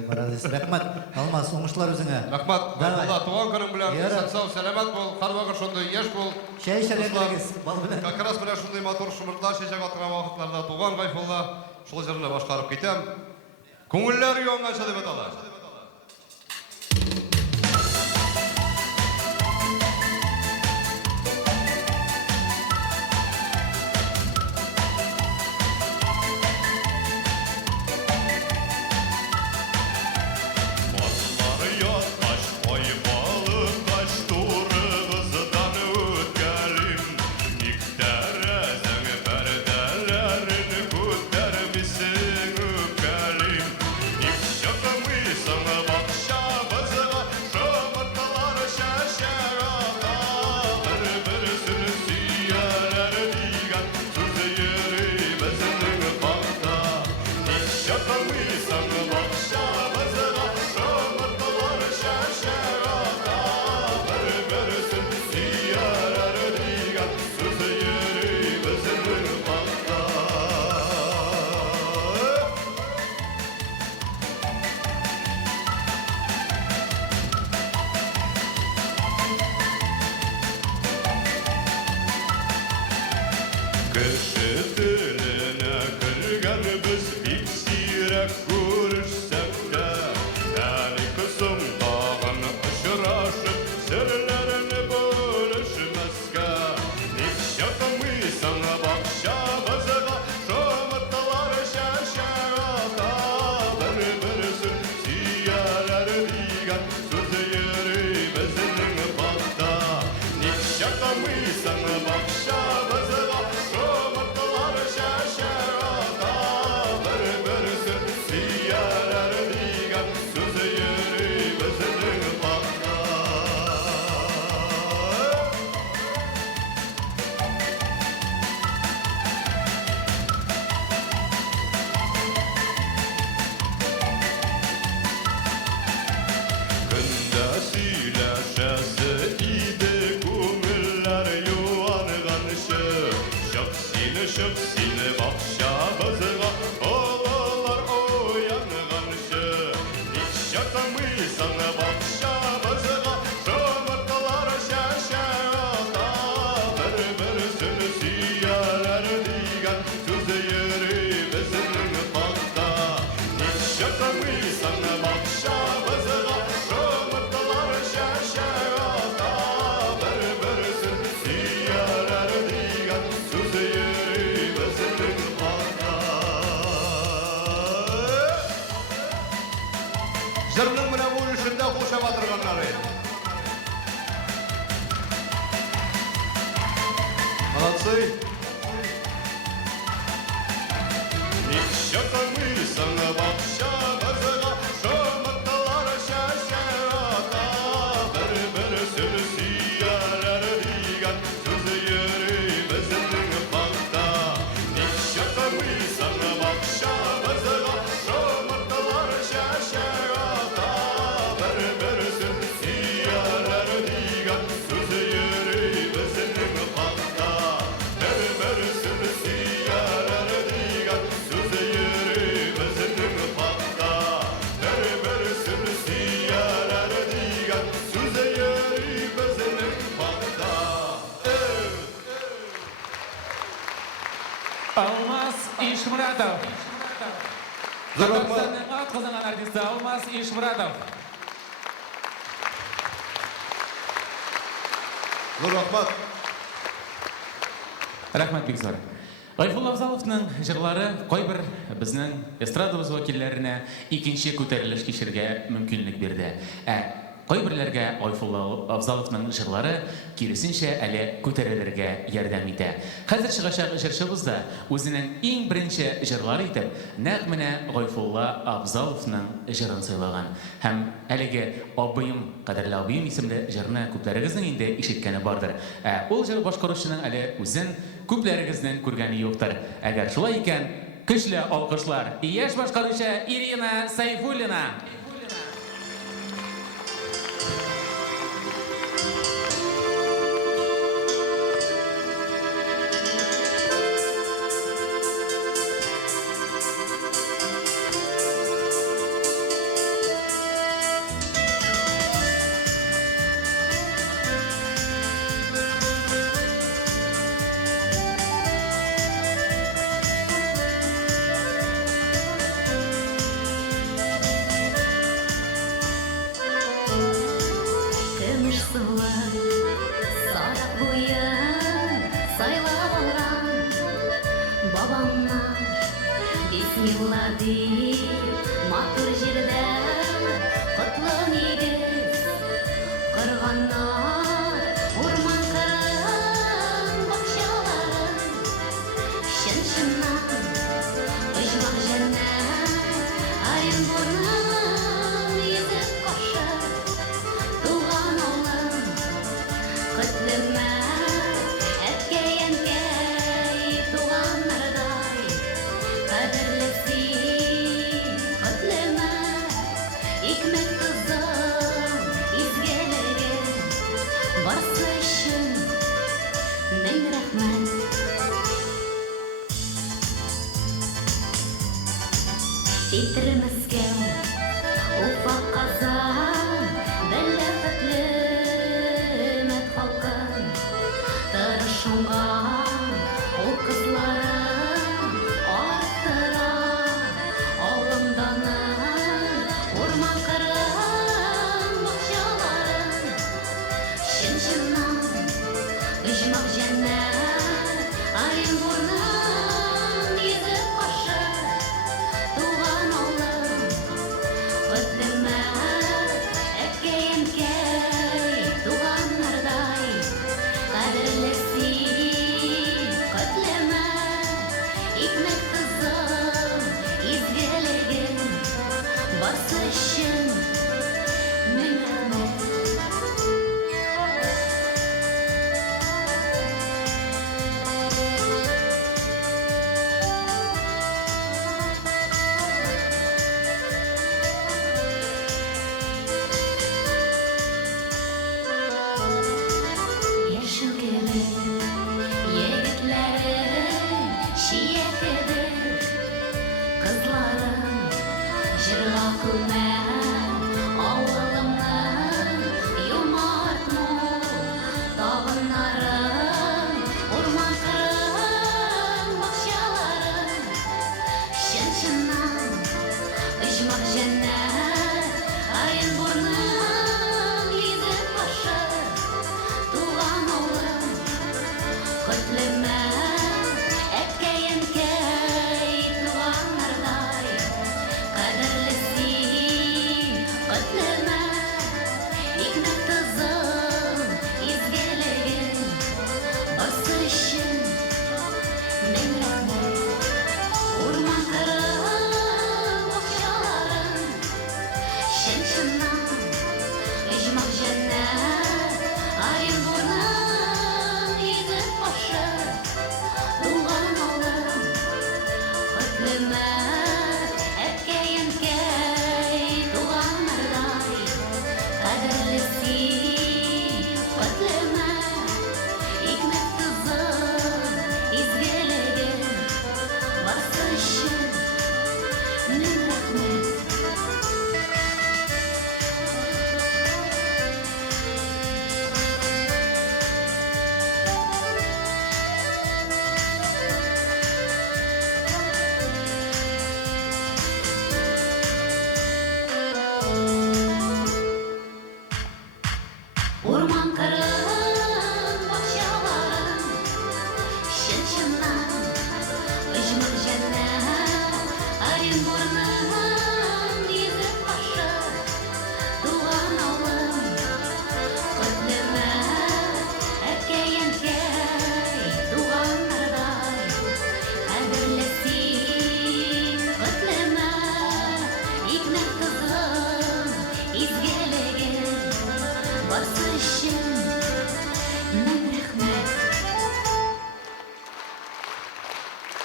барадыз. Рәхмәт. Алмаз, уңышлар үзеңә. Рәхмәт. Гайфулла, туган көнең белән сау сәламәт бул, һәрвакыт шундый яшь бул. Чәй эчәләрегез, бал белән. Как раз менә шундый матур шумырта чәчәк атырган вакытларда туган Гайфулла шул җырны башкарып китәм. Күңелләр яңганча дип атала. Жырның менә бу эшендә кушап атырганнар. Молодцы. Ничего мы саңа бакча базыга шомырталар шашарата бер сүз сөйләр дигән сүз йөри безнең бакта. Ничего мы саңа бакча базыга шомырталар шашарата бер сүз Алмаз Ишмуратов. Зор рахмат. Татарстанның атқазанған артисті Алмаз Ишмуратов. Зор рахмат. Рахмат бик зор. Гайфулла Абзаловның җырлары кайбер безнең эстрадабыз вәкилләренә икенче күтәрелеш кичергә мөмкинлек бирде. Кайберләргә Гайфулла Абзаловның җырлары киресенчә әле күтәрелергә ярдәм итә. Хәзер чыгачак җырчыбыз да үзенең иң беренче җырлары итеп нәкъ менә Гайфулла Абзаловның җырын сайлаган. Һәм әлеге абыем, кадерле абыем исемле җырны күпләрегезнең инде ишеткәне бардыр. Ул җыр башкаручының әле үзен күпләрегезнең күргәне юктыр. Әгәр шулай икән, көчле алкышлар. Яшь башкаручы Ирина Сайфуллина. Матур җирдә котлы нигез кырганнар, урман кырын бакчаларын, чын-чыннан оҗмак җәннәт, Оренбурның йөзеп каршы туган авылым, котлыма әткәй-әнкәй туганнардай, кадерле икмәк кызым, изгелегем, барсы өчен мең рәхмәт. Титермәскә Уфа, Казан, бәлләфәтле мәт халкын, тырышуңган ул кызларым арттыра авылымданы. Урман кырын бакчаларын, чын-чыннан оҗмак җәннәт, Оренбурның йөзеп каршы туган авылым, котлыма әткәй-әнкәй туганнардай, кадерле син котлыма, икмәк кызым, изгелегем, барсы өчен мең рәхмәт.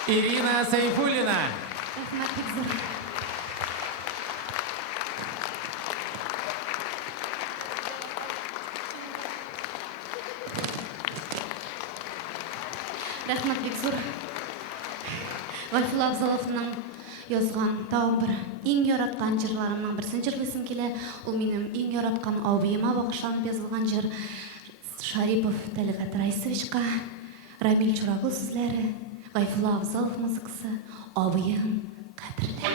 Ирина Сайфуллина. Рахмат, бик зур. Рахмат, бик зур. Гайфулла Абзаловның язган тагын бер иң яраткан җырларымның берсен җырлыйсым килә. Ул минем иң яраткан абыема багышланып язылган җыр. Шарипов Тәлгат Раисовичка, Рамил Чурагул сүзләре, Гайфулла Абзалов музыкасы, абыем кадерле.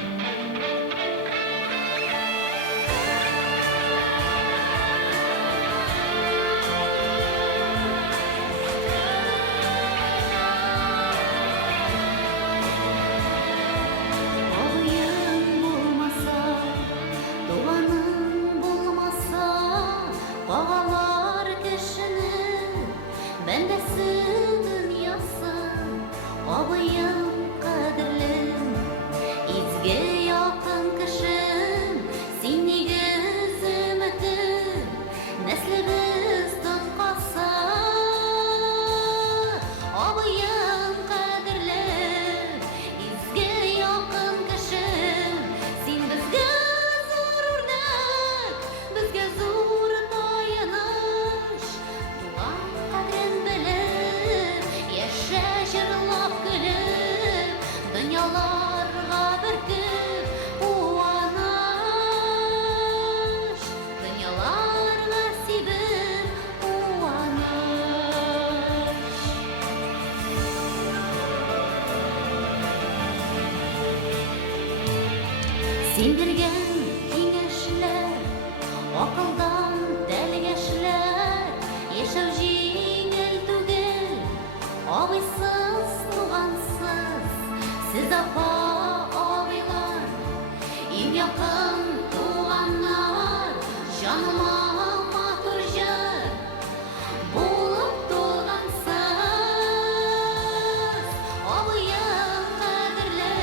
Син биргән киңәшләр, акылдан дәлгәшләр, яшәү җиңел түгел, абыйсыз, тугансыз, сез апа абыйлар, иң якын туганнар, җаныма матур җыр, булып тугансыз, абыем кадерле.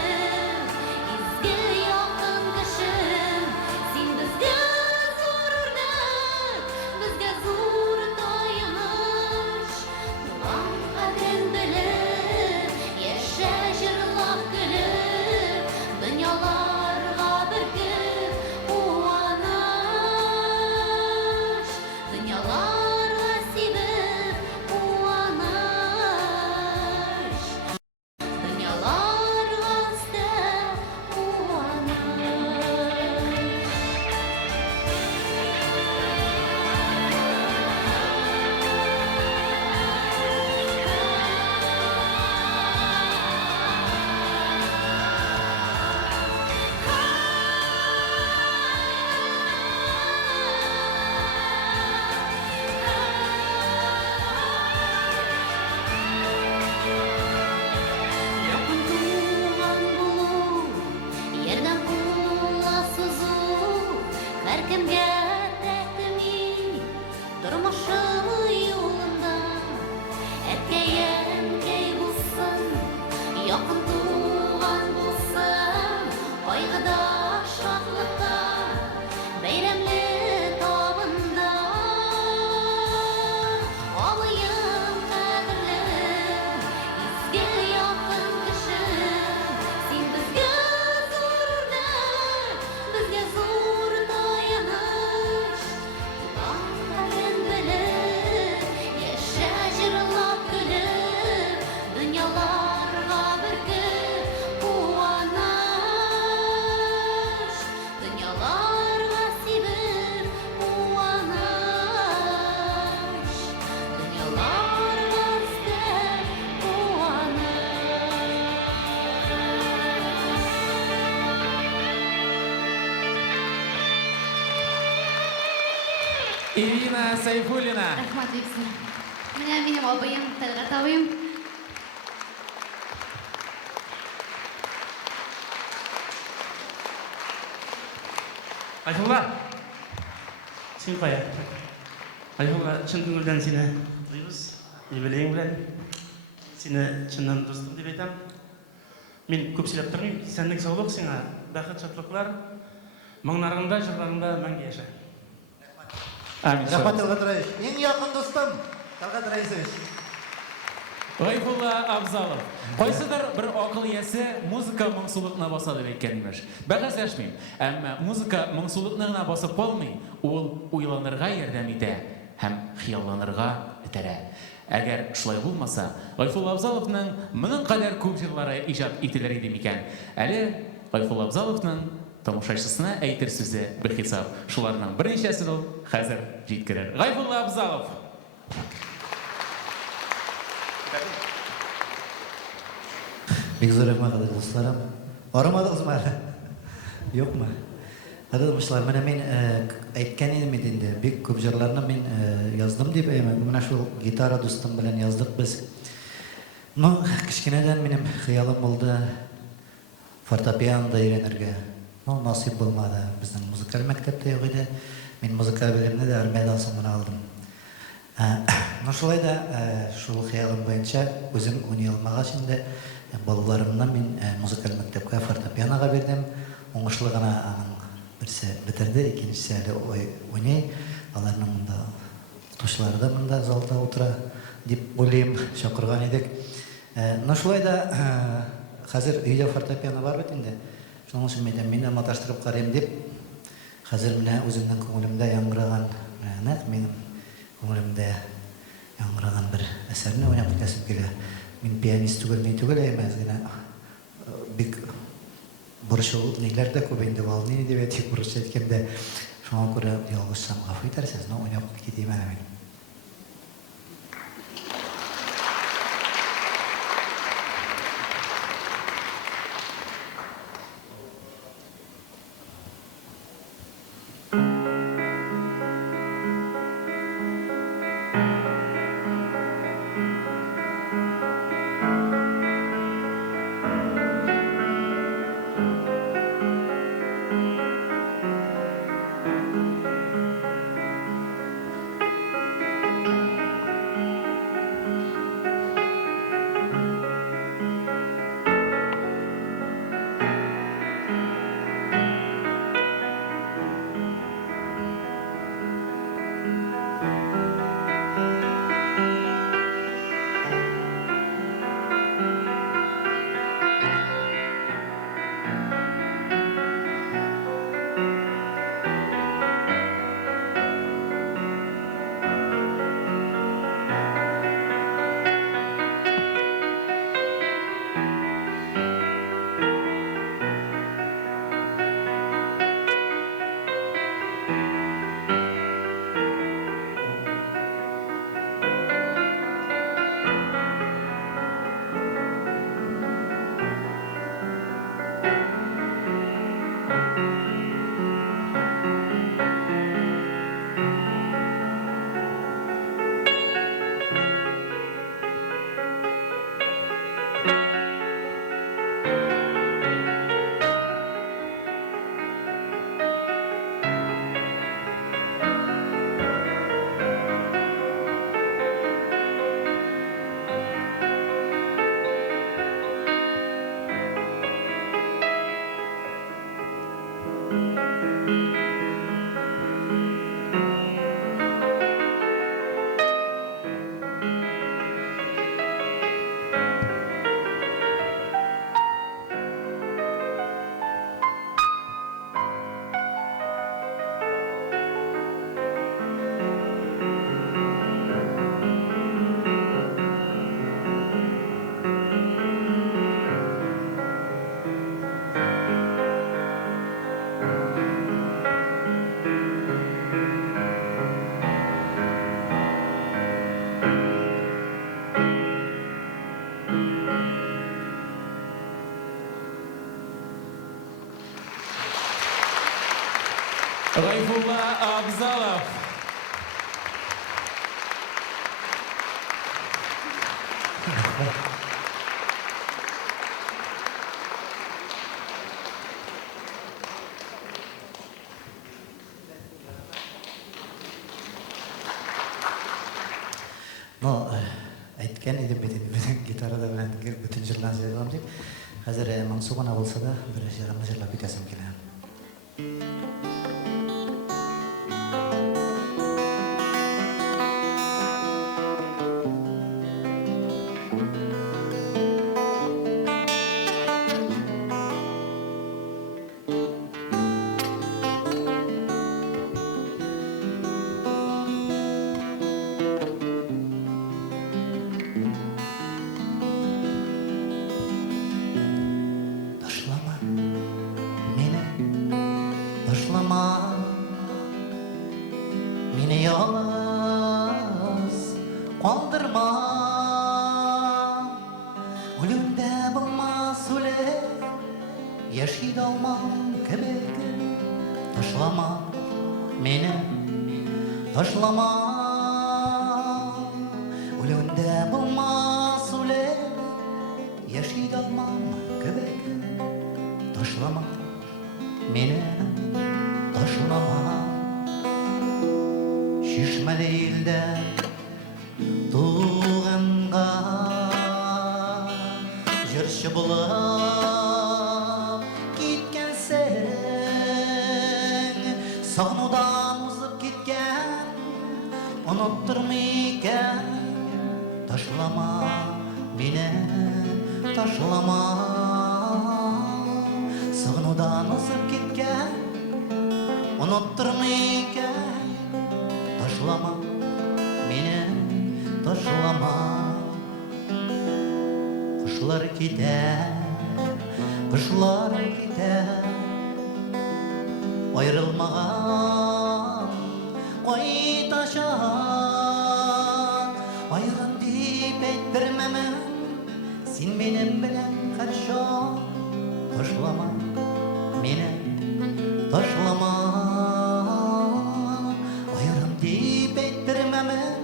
Ирина Сайфуллина. Рахмат, бик зур. Менә минем абыем, Тәлгат абыем. Айфулла, сен қая? Айфулла, шын көңілден сені дұйбыз, ебелейін білән. Сені шыннан достым деп айтам. Мен көп сыйлап тұрмын, сәндің саулық сеңа, бақыт шатлықлар, маңнарыңда, жырларыңда мәңгі яша. Рахмат, Тәлгат Раисович. Ең якын достым, Тәлгат Раисович. Гайфулла Абзалов. Кайсыдыр бер акыл иясе музыка моңсулыкны баса дип әйткәнмеш. Бәгазь дәшмим. Әмма музыка моңсулыкны гына басып калмый, ул уйланырга ярдәм итә һәм хыялланырга итерә. Әгәр шулай булмаса, Гайфулла Абзаловның моның кадәр күп җырлары иҗат ителер иде микән? Әле Гайфулла Абзаловның тамашачысына әйтер сүзе бихисап. Шуларның берничәсен ул хәзер җиткерер. Гайфулла Абзалов. Бик зур рәхмәт, кадерле дусларым. Арамадыгызмы әле? Юкмы? Кадерле дуслар, менә мин әйткән идем инде, бик күп җырларны мин яздым дип әйтәм. Менә шул гитара дустым белән яздык без. Ну, кичкенәдән минем хыялым булды фортепианода өйрәнергә. Ну, насыйп булмады. Безнең музыкаль мәктәптә юк иде. Мин музыкаль белемне дә армиядан соң гына алдым. Ну, шулай да шул хыялым буенча үзем уйный алмагач инде балаларымны мин музыкаль мәктәпкә фортепианога бирдем. Уңышлы гына аның берсе бетерде, икенчесе әле уйный. Аларның монда укытучылары да монда залда утыра дип уйлыйм, чакырган идек. Ну, шулай да хәзер өйдә фортепиано бар бит инде. Шуның өчен мин дә маташтырып карыйм дип, хәзер менә үземнең күңелемдә яңгыраган, нәкъ минем күңелемдә яңгыраган бер әсәрне уйнап китәсем килә. Мин пианист түгел, әмәс генә бик борчылып ниләр дә күп инде волнение дип әйтик, бурыча әйткәндә. Шуңа күрә ялгышсам гафу итәрсез, но уйнап китәм әле мин. Гайфулла Абзалов. Ну, әйткән идем бит инде гитарада белән бөтен җырларны җырлам дип. Хәзер моңсу гына булса да бер җырымны җырлап китәсем килә. Yaşaydı almam kebek Taşlama Meni Taşlama Ulunda bulmaz ule Yaşaydı almam kebek Taşlama Meni Taşlama Şişme değil de Tuğanға Жыршы болып кеткенсің Сағынудан ұзып кеткен Ұнықтырмайкен Ташлама мені ташлама Сағынудан ұзып кеткен Ұнықтырмайкен Ташлама мені ташлама Kışlar gider, kışlar gider Ayrılmağan koytaşan Ayrın deyip ettirmemem Sen benim bilen karşı Taşlama beni taşlama Ayrın deyip ettirmemem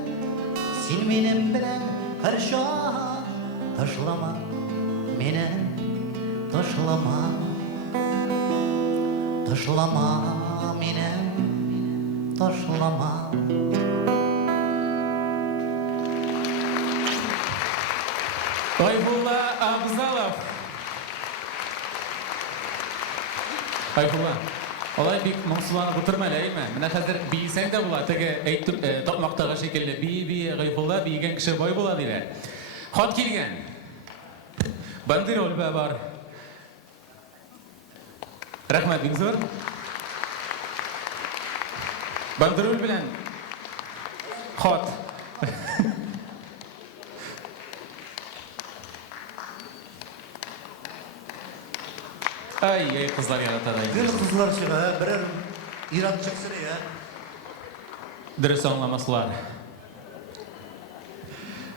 Sen benim bilen karşı Taşlama beni taşlama Taşlama beni taşlama Gayfullah Abzalov. Gayfullah. Olay bik moңсуланып отырмайлы, әйме? Менә хәзер бийсәң дә була, теге әйтеп тапмактагы шикелле бии Гайфулла бийгән кеше бай була диләр. Хат килгән. Бандероль бар. Рәхмәт бик зур. Бандероль белән хат. Ай, кызлар ярата да. Гел кызлар чыга, берәр иран чыксыр я. Дөрес аңламаслар.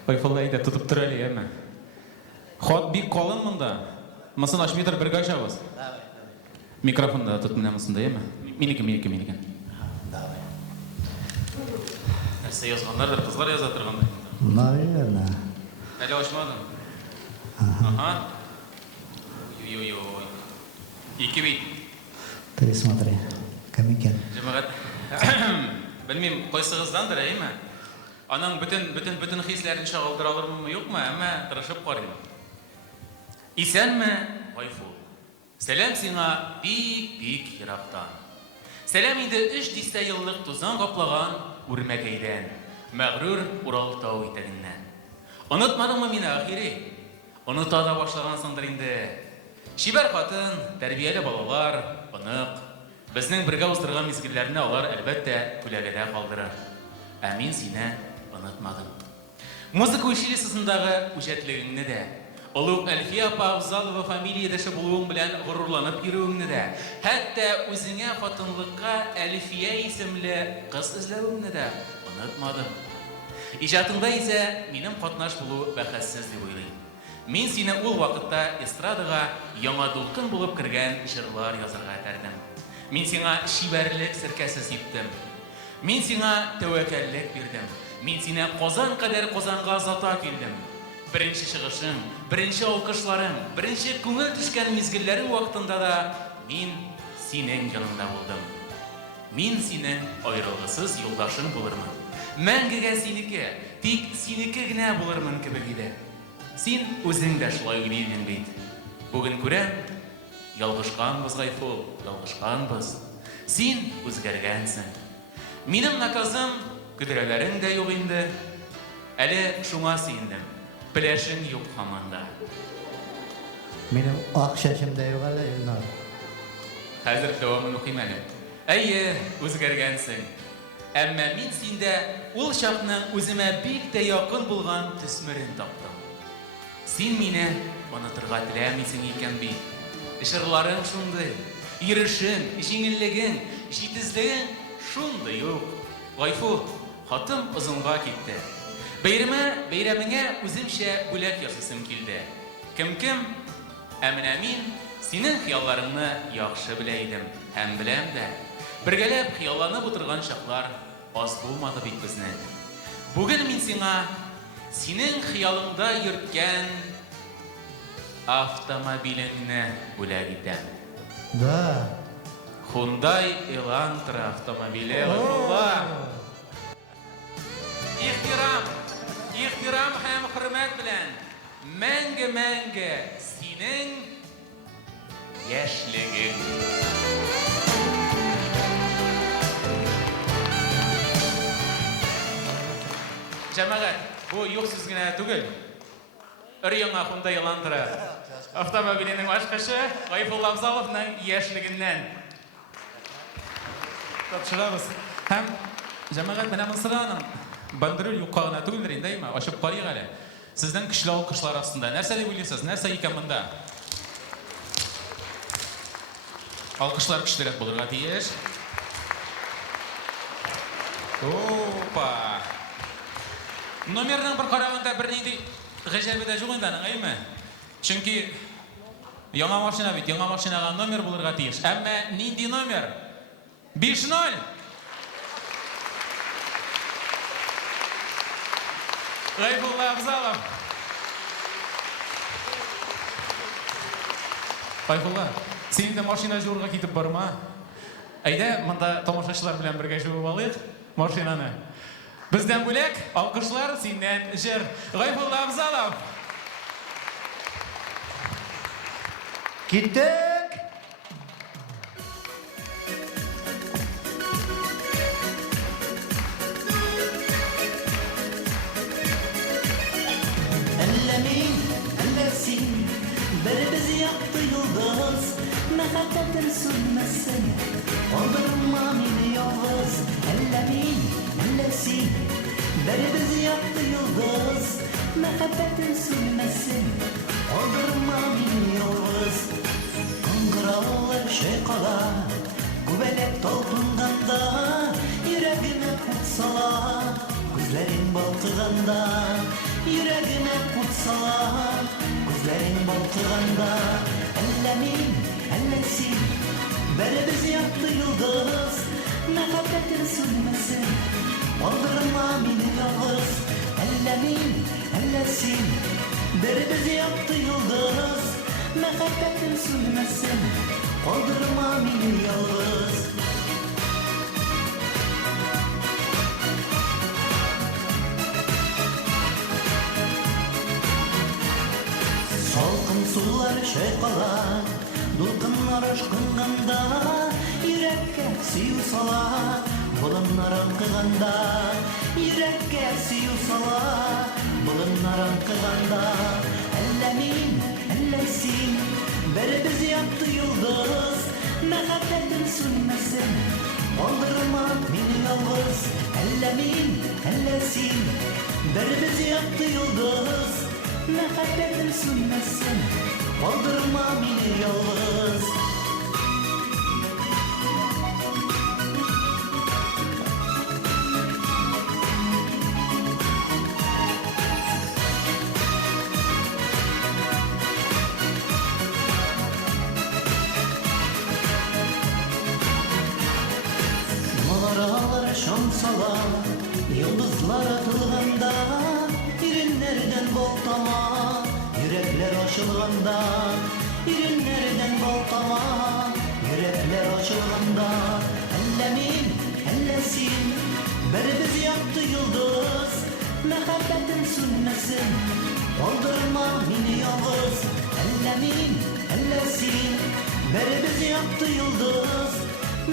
Гайфулла әйтә тотып тора әле, әмма. Хат бик калын монда. Масын ашмыйдыр бергә ашабыз. Микрофонда тот менә монда, әмма. Минеке. Давай. Нәрсә язганнардыр, кызлар яза торгандай. Наверное. Әле ашмадым. Ага. Ой-ой-ой. Ике бит. Ты смотри, кем икән? Җәмәгать. Белмим, кайсыгыздандыр, әйме? Аның бөтен хисләрен чагылдыра алырмы, юкмы? Әмма тырышып карыйм. Исәнме, Гайфул? Сәлам сиңа бик ерактан. Сәлам инде 3 дистә еллык тузан каплаган үрмәгәйдән, мәгърур Урал тау итәгеннән. Онытмадыңмы мине ахири? Оныта да башлагансыңдыр инде. Шибәр хатын, тәрбияле балалар, онык. Безнең бергә уздырган мизгелләрне алар әлбәттә күләгәдә калдырыр. Ә мин сине онытмадым. Музыка училищесындагы үҗәтлегеңне дә, Олуг Әлфия апа Абзалова фамилиядәше булуың белән горурланып йөрүеңне дә, хәтта үзеңә хатынлыкка Әлфия исемле кыз эзләвеңне дә онытмадым. Иҗатыңда исә минем катнаш булу бәхәссез дип уйлыйм. Мин сине ул вакытта эстрадага яңа дулкын булып кергән җырлар язарга тәрдем. Мин сиңа шибәрлек серкәсе сиптем. Мин сиңа тәвәккәллек бирдем. Мин сине Казан кадәр Казанга зата килдем. Беренче чыгышым, беренче алкышларым, беренче күңел төшкән мизгелләрең вакытында да мин синең яныңда булдым. Мин синең аерылгысыз юлдашың булырмын. Мәңгегә синеке, тик синеке генә булырмын кебек иде. Син үзең дә шулай уйлыйсың бит. Бүген күрәм, ялгышканбыз, Гайфул, ялгышканбыз. Син үзгәргәнсең. Минем наказым, көдрәләрең дә юк инде. Әле шуңа сөендем. Пеләшең юк һаманда. Минем ак чәчем дә юк әле, Илнар. Хәзер дәвамын укыйм әле. Әйе, үзгәргәнсең. Әмма мин синдә ул чакның үземә бик тә якын булган төсмерен таптым. Син мине онытырга теләмисең икән бит. Җырларың шундый, ирешең, җиңеллегең, җитезлегең шундый юк. Гайфул, хатым озынга китте. Бәйрәмеңә үземчә бүләк ясыйсым килде. Кем? Ә менә мин Синең хыялларыңны яхшы белә идем, һәм беләм дә. Бергәләп хыялланып утырган чаклар аз булмады бит безнең. Бүген мин сиңа синең хыялыңда йөрткән автомобилеңне бүләк итәм. Да. Hyundai Elantra автомобиле Гайфулла. Ихтирам һәм хөрмәт белән мәңге синең яшьлегең. Җәмәгать, бу юксыз гына түгел. Өр-яңа Hyundai Elantra автомобиленең башкачы Гайфулла Абзаловның яшьлегеннән. Тапшырабыз. Һәм җәмәгать менә Мансыраның бандероль юкка гына түгелдер инде, әйме? Ачып карыйк әле. Сезнең көчле алкышлар астында нәрсә дип уйлыйсыз? Нәрсә икән монда? Алкышлар көчлерәк булырга тиеш. Опа! Номерның бер караганда бер нинди гаҗәбе дә юк инде аның, әйме? Чөнки яңа машина бит, яңа машинага номер булырга тиеш. Әмма нинди номер? 5-0. Гайфулла Абзалов. Гайфулла, син дә машина җуырга китеп барма. Әйдә, монда тамашачылар белән бергә җуып алыйк машинаны. Бездән бүләк алкышлар синнән җыр. Гайфулла Абзалов. Киттек! Әллә мин, әллә син, беребез якты йолдыз, мәхәббәтем сүнмәсен, калдырма мине ялгыз. Әллә мин, әллә син, беребез якты йолдыз, мәхәббәтем сүнмәсен, калдырма мине ялгыз. Кыңгыраулар шайкала, күбәләк талпынганда, йөрәгемә ут сала, күзләрен балкыганда, йөрәгемә ут сала, күзләрен балкыганда. Әллә мин, әллә син, беребез якты йолдыз, мәхәббәтем сүнмәсен, калдырма мине ялгыз. Әллә мин, әллә син, беребез якты йолдыз, мәхәббәтем сүнмәсен, калдырма мине ялгыз. Салкын сулар шайкала, дулкыннар ашкынганда, йөрәккә сөю сала, болыннар аңкыганда, йөрәккә сөю сала, болыннар аңкыганда. Әллә мин, әллә син, беребез якты йолдыз, мәхәббәтем сүнмәсен, калдырма мине ялгыз. Әллә мин, әллә син, беребез якты йолдыз, мәхәббәтем сүнмәсен, калдырма мине ялгыз. Манаралар шам сала, йолдызлар атылганда, иреннәрдән балтама, йөрәкләр ачылганда, иреннәрдән балтама, йөрәкләр ачылганда. Әллә мин, әллә син, беребез якты йолдыз, мәхәббәтем сүнмәсен, калдырма мине ялгыз. Әллә мин, әллә син, беребез якты йолдыз,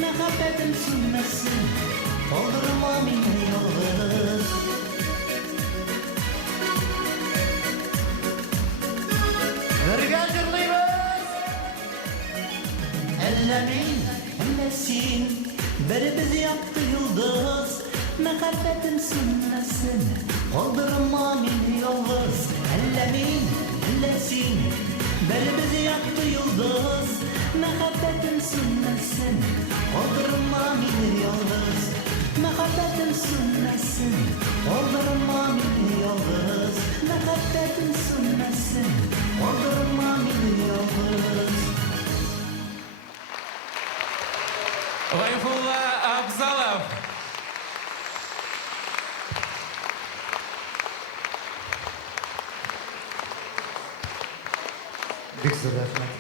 мәхәббәтем сүнмәсен, калдырма мине ялгыз. Бергә җырлыйбыз. Әллә мин, әллә син, беребез якты йолдыз, мәхәббәтем сүнмәсен, калдырма мине ялгыз. Әллә мин, әллә син, беребез якты йолдыз, мәхәббәтем сүнмәсен, калдырма мине ялгыз. Мәхәббәтем сүнмәсен, калдырма мине ялгыз. Мәхәббәтем сүнмәсен, калдырма мине ялгыз. Гайфулла Абзалов. Бик зур рәхмәт.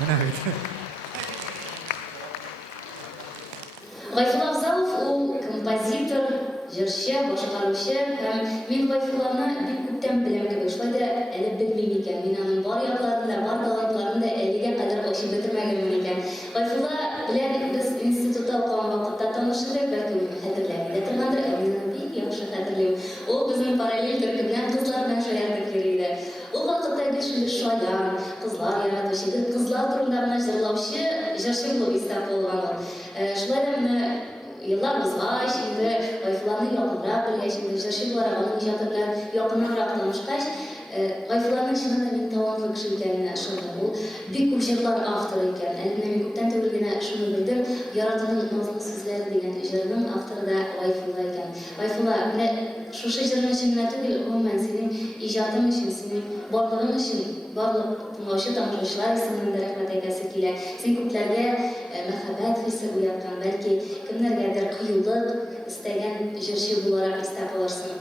Менә бит. Гайфулла Абзалов ул композитор, җырчы, башкаручы һәм мин Гайфулланы бик күптән беләм кебек. Шулай да әле белмим икән. Мин аның бар якларын да, бар талантларын да әлегә кадәр ачып бетермәгәнмен икән. Гайфулла белән без институтта укыган вакытта танышдык, бәлки хәтерләп дә торгандыр, ә мин бик яхшы хәтерлим. Ул безнең параллель төркемнән кызлар белән шаяртып йөри иде. Ул вакытта гел шаян, кызлар яратучы, кызлар турында гына җырлаучы, җырчы булып исәп булган. Шулай да менә yıllar узгач, инде Гайфулланы якынрак белгәч, инде җырчы буларак аның иҗаты белән якынрак танышкач, Гайфулланың чынында мин талантлы кеше икәненә ышандым. Ул бик күп җырлар авторы икән. Әле мин күптән түгел генә шуны белдем. Яратуның назлы сүзләре дигән җырның авторы да Гайфулла икән. Гайфулла, менә шушы җырның өчен генә түгел, гомумән синең иҗатың өчен, синең барлыгың өчен барлык тыңлаучы тамашачылар исемендә рәхмәт әйтәсе килә. Син күпләргә мәхәббәт хисе уяткан, бәлки кемнәргәдер кыюлык истәгән җырчы буларак истә калырсың.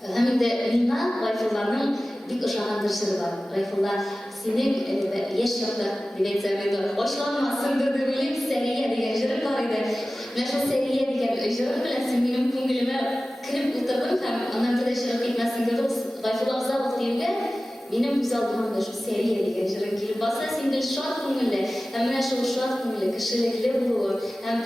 Һәм инде миңа Гайфулланың бик ошаган бер җыры бар. Гайфулла, синең яшь чакта дип әйтсәм инде, ачуланмасыңдыр дип уйлыйм, Сәрия дигән җыры бар иде. Менә шул Сәрия дигән җыры белән син минем күңелемә кирип утырдың һәм аннан бер җыры китмәсен дип Гайфулла Абзалов диюгә минем күз алдыма шул Сәрия дигән җыры килеп баса, син гел шат күңелле, һәм менә шул шат күңелле, кешелекле булуы һәм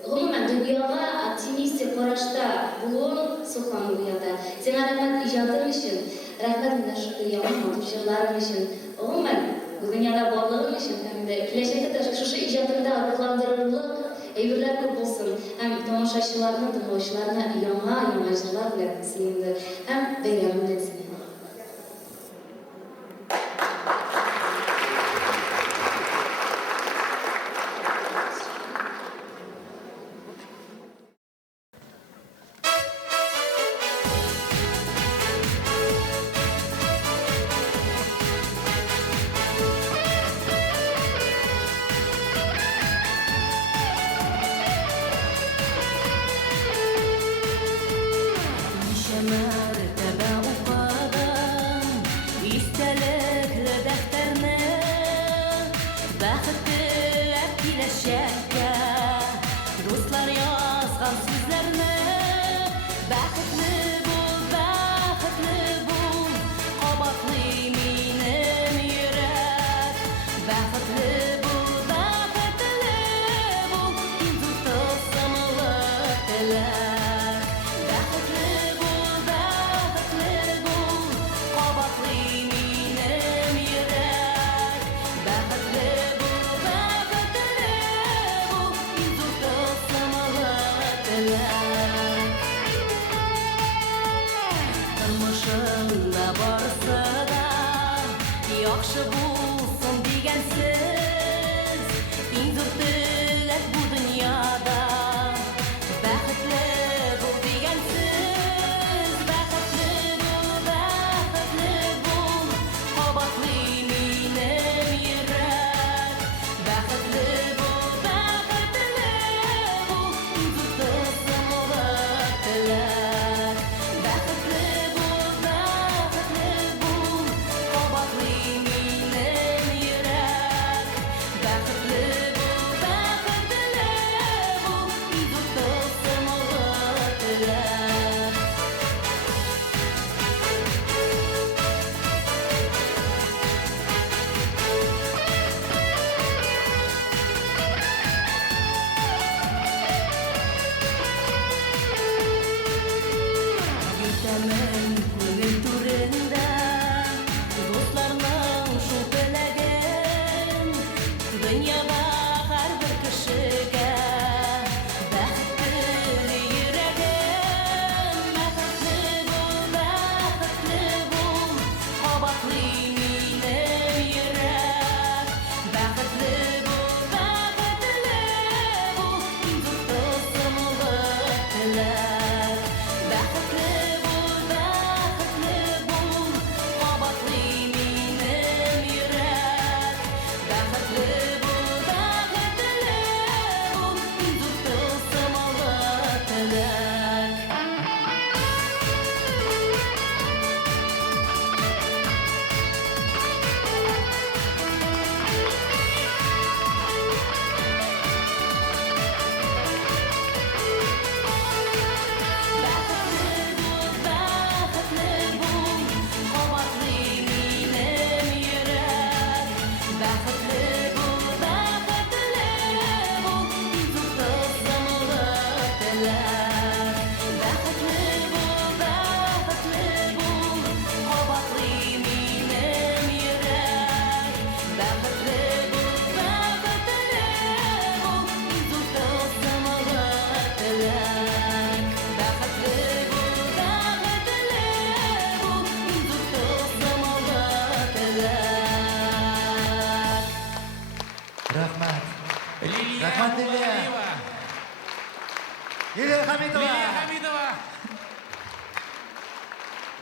гомумән дөньяга оптимистик карашта булуың соклану буята. Сиңа рәхмәт иҗатың өчен, рәхмәт менә шундый яңа матур җырларың өчен, гомумән бу дөньяда барлыгың өчен һәм дә киләчәктә дә шушы иҗатыңда рухландырырлык әйберләр күп булсын һәм тамашачыларны, тыңлаучыларны яңа җырлар белән сөенде һәм бәйрәм белән сөенде.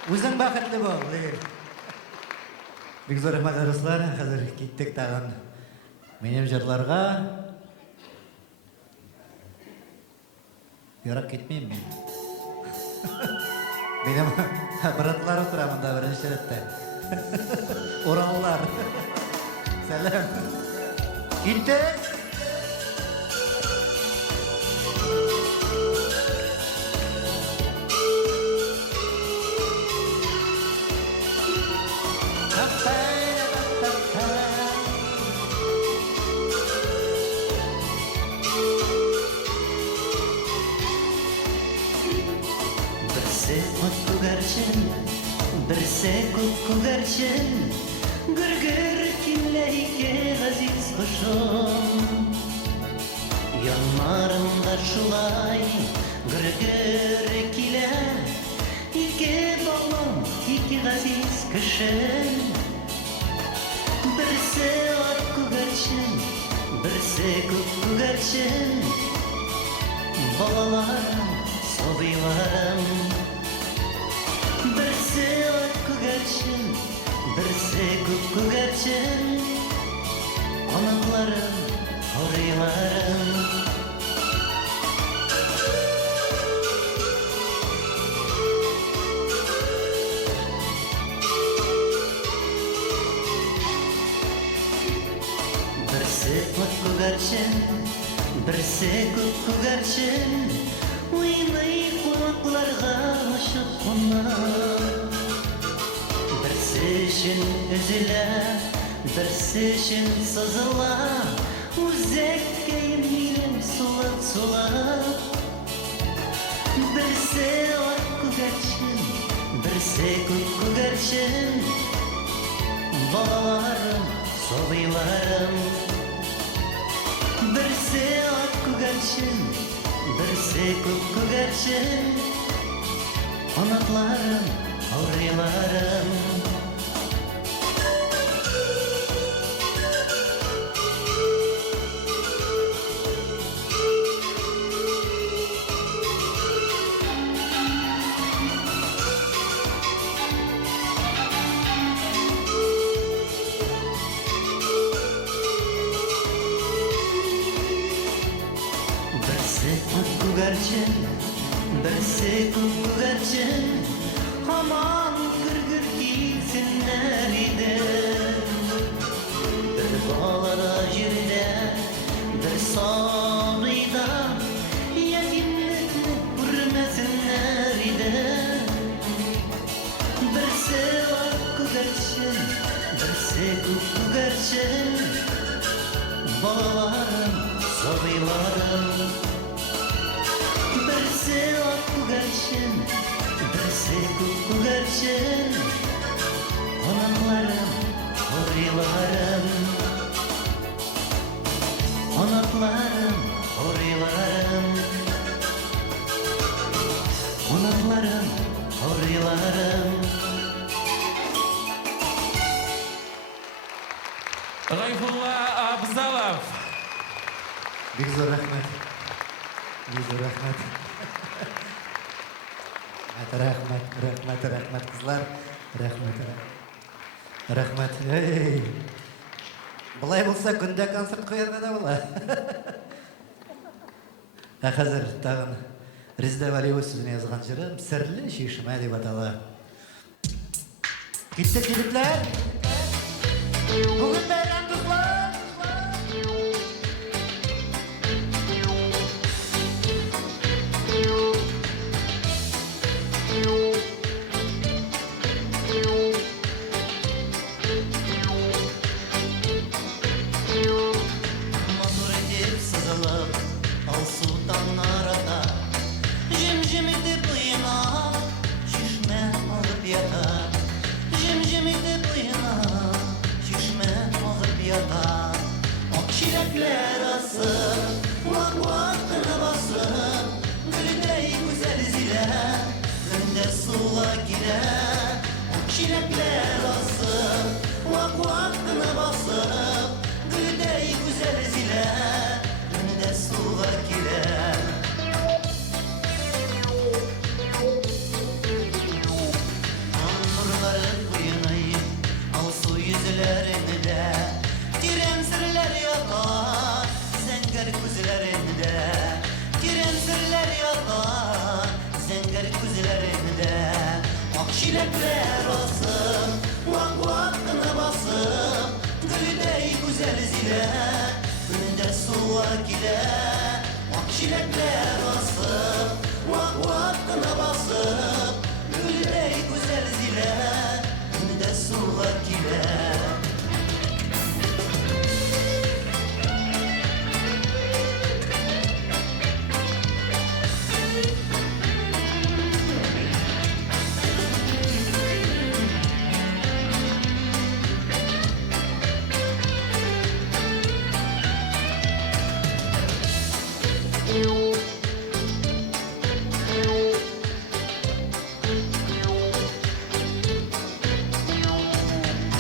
Үзең бақытлы бол, Лейл. Бик зор рәхмәт, дуслар. Хәзер киттек тагын минем җырларга. Ярак китмим мин. Минем братлар утыра монда беренче рәттә. Ураллар. Сәлам. Киттек. Берсе күгәрчен, гүр-гүр килә ике газиз кошым. Яннарымда шулай гүр-гүр килә, ике балам, ике газиз кешем. Берсе ак күгәрчен, берсе күгәрчен, балаларым, сабыйларым. Берсе ак күгәрчен, берсе күгәрчен, анакларым, арыйларым. Берсе ак күгәрчен, берсе күгәрчен, уйный кулакларга ашык кунар. Берсе өчен өзелә, берсе өчен сызыла, үзәккә минем сулап-сулап. Берсе ак күгәрчен, берсе күгәрчен, балаларым, сабыйларым. Берсе ак күгәрчен, берсе күгәрчен, анакларым, арыйларым. Берсе ак күгәрчен, берсе күгәрчен, һаман гүр-гүр килсеннәр иде. Бер балада җирдә, бер сабыйда, ятимлекне күрмәсеннәр иде. Берсе ак күгәрчен, берсе күгәрчен, балаларым, сабыйларым. Берсе ак күгәрчен, берсе күгәрчен, анакларым, арыйларым. Анакларым, арыйларым. Анакларым, арыйларым. Гайфулла Абзалов. Бик зор рәхмәт. Бик зор рәхмәт. Рәхмәт, кызлар. Рәхмәт. Эй! Былай булса көндә концерт куярга да була. Хәзер тагын Резда Валиева сүзенә язган җырым "Серле чишмә" дип атала. Киттек, егетләр. Бүген бәйрәм, дуслар. Матур итеп сызылып, алсу таң арада, җем-җем итеп буена, чишмә агып ята. Җем-җем итеп буена, чишмә агып gözlerinde Akşilekler asım Vak vakına basım Gülüdey güzel zile Önünde suak ile Akşilekler asım Vak vakına basım Gülüdey güzel zile Önünde suak ile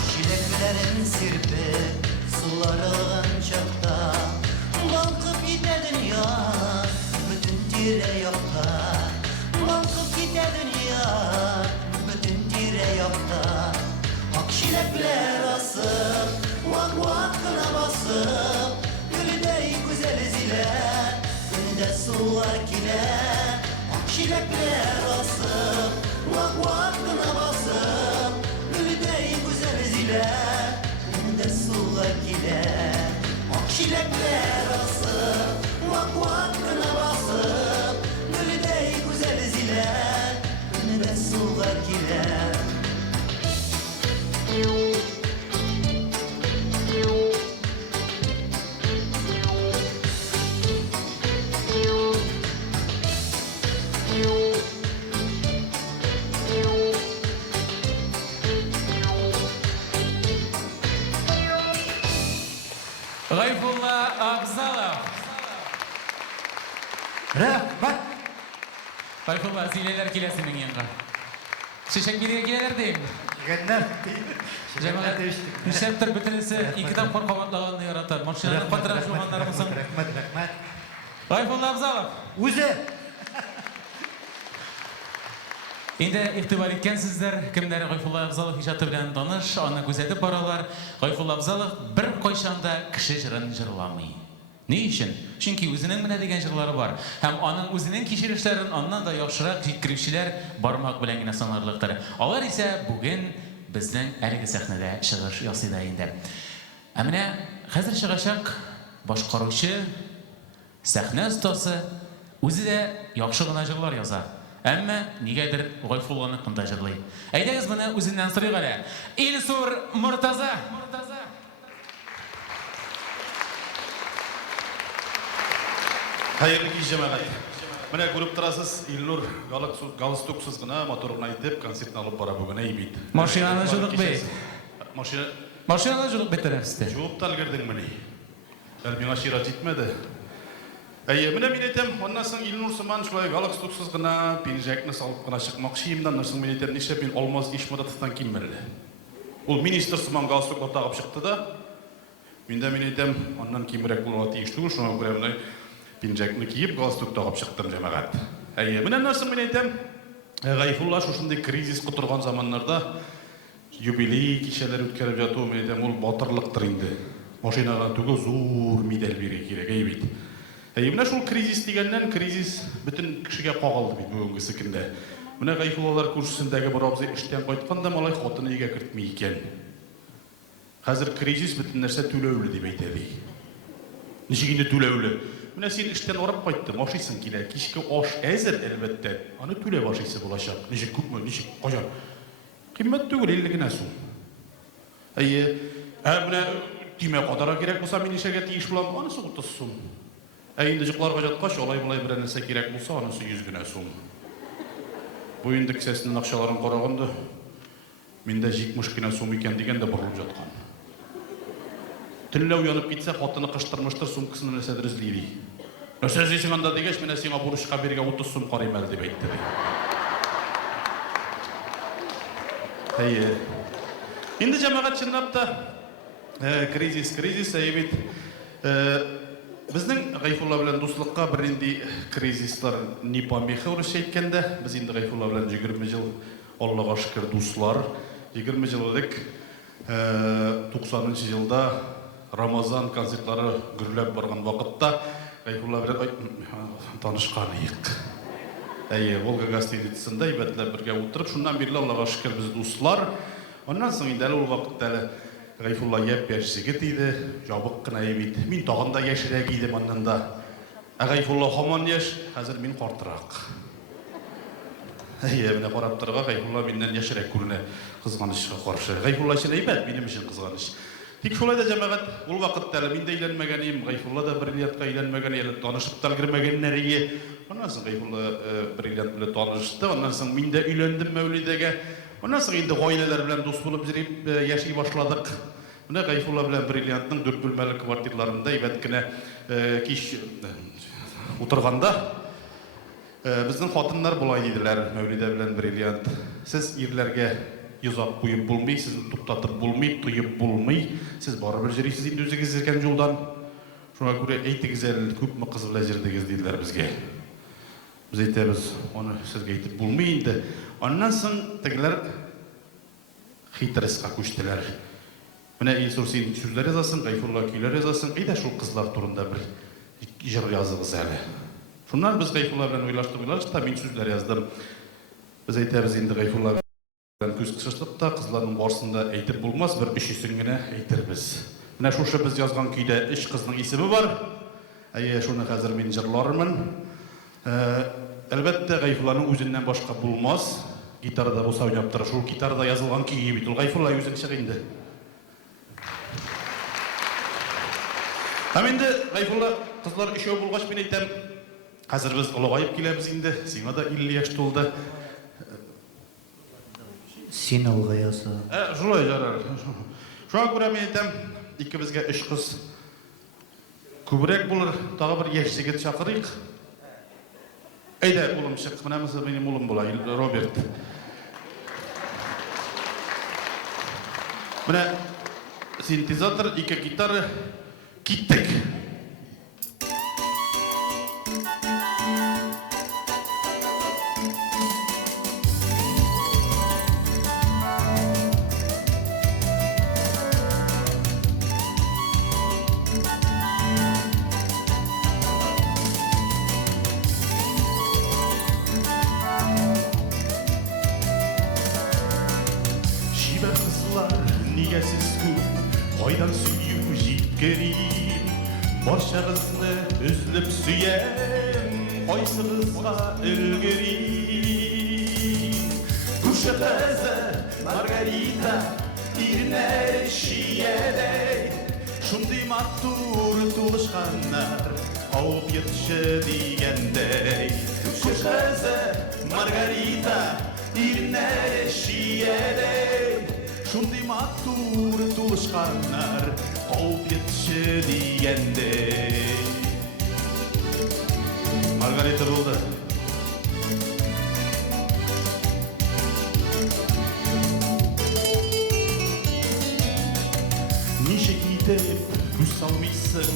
Çileklerin sirpi sular ağan çakta Balkıp gider dünya bütün tireyakta Balkıp gider dünya bütün tireyakta Ak çilekler asıp vak vakına basıp Gülüdey güzel zile önünde suak ile Ak çilekler asıp vak vakına basıp Gülüdey güzel zile önünde suak ile Akşilekler asıp vak vakına basıp Gülüdey güzel zile önünde suak ile Gayfullah Abzalov. Rahmat. Gayfullah zileler kilesi min yanга. Şişek biriye gireler deyim. Genler. Cemaat nişeptir bütünüsü ikiden korkamatlarını yaratar. Marşinanın patran şumanlarımızın. Rahmat. Gayfullah Abzalov. Uze. Inde ihtibar etkensizler, kimler Gayfullah Abzalov ijatı bilen tanış, onu gözetip baralar. Gayfullah Abzalov bir koyşanda kişi jırın jırlamay. Ne için? Çünkü özünün mine degen jırları var. Hem onun özünün kişiliklerin ondan da yaxşırak jitkirişçiler barmak bilen gine sanarlıqtır. Alar ise bugün bizden әлеге sahnede шығыш ясыйда инде. Әміне хәзер шығашақ башқарушы, сәхне ұстасы, өзі де яқшы ғына жырлар яза. Әмма негедір Гайфулланы қында жырлай. Әйдәгіз мұны өзінен сұрайық әлі. Илсур Мұртаза. Hayırlı kez cemaat. Mine görüp turasız İlnur galstuksuz gına motoruna itip konsertini alıp bara bugün eybeyt. Maşinаны жудық бей. Maşinаны жудық беттер әпсті. Жуып тал кердің міне. Әлі меңа шира жетмеді. Міне мен етем, оннан соң Илнур Сыман шулай галстуксыз гына пинжакны салып гына шықмақшы емдан соң мен етем, неше мен Алмаз Ишмұратовтан киммелі. Ол министр Сыман галстук тағып шықты да. Мен етем, оннан кимірек болуға тиіштігін, шуңа көремді пинжакны киіп галстук тағып шықтым жамағат. Міне нарсын мен етем, Гайфулла шушындай кризис құтырған заманларда юбилей кешелер өткеріп жату мен етем, ол батырлықтыр инде. Машинаға түгі зур медаль бере керек, бейт. Міне шул кризис дегеннен кризис бүтін кішіге қоғалды бейт бүгінгі сікінде. Міне Гайфуллалар көршісіндегі бір абзай іштен қайтқанда малай қотыны еге кіртмей екен. Қазір кризис бүтін нәрсе төлеулі деп айтады. Нешегінде төлеулі? Міне сен іштен орап қайтты, машисың келе, кешкі ош әзір әлбәтте. Аны төле машисы болашақ. Нешек көпмі, нешек қожан. Қиммет түгіл, елігіне сұм. Міне түйме қадара керек болса, мен ешеге тиіш болам, анысы құтыс сұм. Әйінді жүқларға жатқаш, олай-бұлай бір әнесе керек болса, анысы 100 күнә сұм. Бойынды кісесінің ақшаларын қорағынды, менде 70 күнә сұм екен деген де бұрылып жатқан. Түнлі уянып кетсе, қотыны қыштырмыштыр, сұмкысының өсәдір ізлейді. Өсәзейсің анда дегеш, мен әсеңа бұрышқа берге 30 сұм қарайм әлі деп айтты. Енді жамағат шынапта кризис, әйбет. Біздің Гайфулла білен достыққа бір енді кризистар Нипа Меха ұрыш еткенде, біз енді Гайфулла білен 20 жыл Аллаға шүкір достылар. 20 жыл өдік 90 жылда Рамазан концертлары күрләп барған вақытта Гайфулла білен танышқан еқ. Волга гостиницасында ибәтләп бергә утырып, шуннан бирле Аллага шөкер без дуслар. Аннан соң инде ул вакытта Гайфулла япь-яшь жигит иде, жабык кына бит. Мин тагын да яшьрәк идем аннан да. Гайфулла һаман яшь, хәзер мин картырак. Менә карап торга Гайфулла миннән яшьрәк күренә, кызганычка каршы. Гайфулла өчен әйбәт, минем өчен кызганыч. Тик шулай да җәмәгать, ул вакытта мин дә өйләнмәгән идем, Гайфулла да бриллиантка өйләнмәгән, әле танышып та өлгермәгәннәр иде. Аннан соң Гайфулла бриллиант белән танышты, аннан соң мин дә өйләндем Мәүлидәгә. Аннан соң инде гаиләләр белән дус булып җырип яши башладык. Менә Гайфулла белән бриллиантның 4 бүлмәле квартираларында әйбәт кенә кич утырганда безнең хатыннар булай диделәр Мәүлидә белән бриллиант. Сез ирләргә йозак куеп булмый, сезне туктатып булмый, туеп булмый. Сез барыбер җырыйсыз инде үзегез йөргән юлдан. Шуңа күрә әйтегез әле, күпме кыз белән җырдыгыз диделәр безгә. Biz әйтәбез, аны сезгә әйтеп булмый инде. Аннан соң тегеләр хитрыска күчтеләр. Менә Илсур син сүзләр язасың, Гайфулла көйләр язасың, әйдә шул кызлар турында бер җыр языгыз әле. Шуннан без Гайфулла белән уйлаштык, мин сүзләр яздым. Без әйтәбез инде Гайфулла белән күз кысыштык та, кызларның барсында әйтеп булмас, бер өчесен генә әйтербез. Менә шушы без язган көйдә 3 кызның исеме бар. Шуны хәзер мин җырлармын. Әлбәттә Гайфулланың үзеннән башка булмас. Гитарада булса уйнап тора, шул гитарада язылган көй бит ул. Гайфулла үзең чык инде. Инде Гайфулла кызлар өчәү булгач мин әйтәм, хәзер без олыгаеп киләбез инде. Сиңа да 50 яшь тулды. Син олыгаясың. Шулай ярар. Шуңа күрә мин әйтәм, икебезгә 3 кыз күбрәк булыр, тагы бер яшь җигет чакырыйк. Әйдә, улым чык. Менә минем улым була, Роберт. Менә синтезатор, 2 гитара, киттек. Қойдан сүйу житкерим, баршағызны үзліп сүйем, қойсығызға үлгерим. Күші қызы Маргарита, ирнәр шиедей, шундай матур тулышқаннар, қауып етші дегендей. Күші қызы Маргарита, ирнәр шиедей, шундай матур тулышқанар, қауып етші дегендей. Маргарита болды. Нешек етіп күз салмайсың,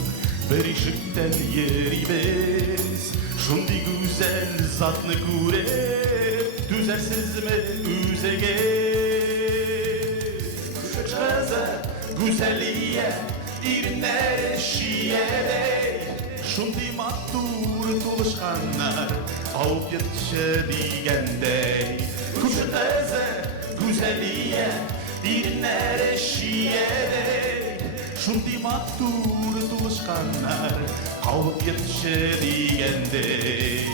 бір ишіктен ерейбіз. Шундай güzel затны көріп, түзәрсіз ме үзеге? Kızı güzelliğe irnere şiirey, şunday matur tuluşkanlar avıp yetişe digendey. Kuşu kızı güzelliğe irnere şiirey, şunday matur tuluşkanlar avıp yetişe digendey.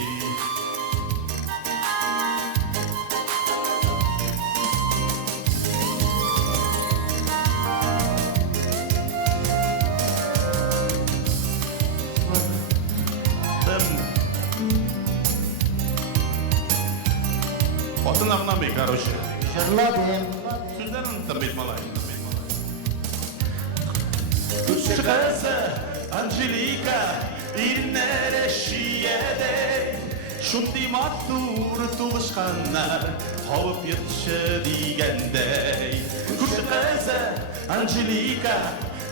Отын ағнамай, короче. Жырладым. Сөздерін тырбет малай. Күші қызы Анжелика, ирнәре шиедей, шундай матур тулышқанар, қауып етші дегендей. Күші қызы Анжелика,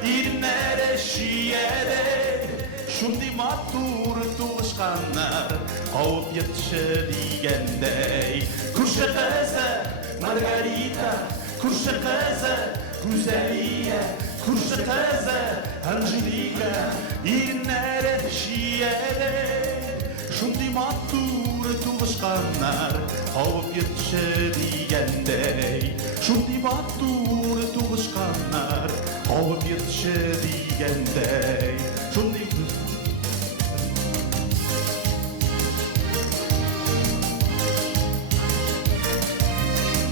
ирнәре шиедей, шундай матур тулышқанар, қауып етші дегендей. Күші қызы Маргарита, күші қызы Güzelliğe, күші қызы Анжелика, ирнәре шиедей, шундый матур туғышқаннар қауып ертші дегендей шундый матур туғышқанар қауып ертші дегендей шундый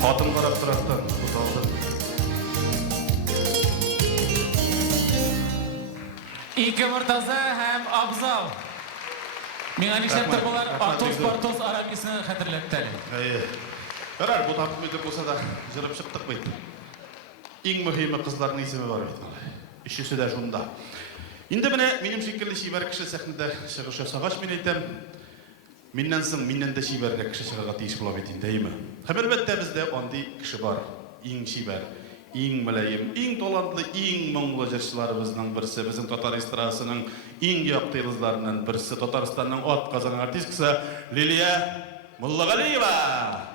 Атын қарап тұрақтан бұзалды. Ике Мұртаза һәм Абзал. Миңа нишләптер болар Атос-Партос арабисini хәтерләттәле. Қарар, бұл тапып өтіп болса да жырып шықтық бейді. Ең мұхимі қызлардың есімі бар бейді. Үшісі де жонда. Енді міне, менің шекерлі шибәр кіші сәхнеде шығышы сағаш мен етем. Меннен соң меннен де шибәргә кеше чыгарга тиеш була бит инде, әйме? Һәм әлбәттә бездә андый кеше бар. Иң шибәр, иң мөлаем, иң талантлы, иң моңлы җырчыларыбызның берсе, безнең татар эстрадасының иң якты йолдызларының берсе, Татарстанның атказан артисткасы Лилия Муллагалиева.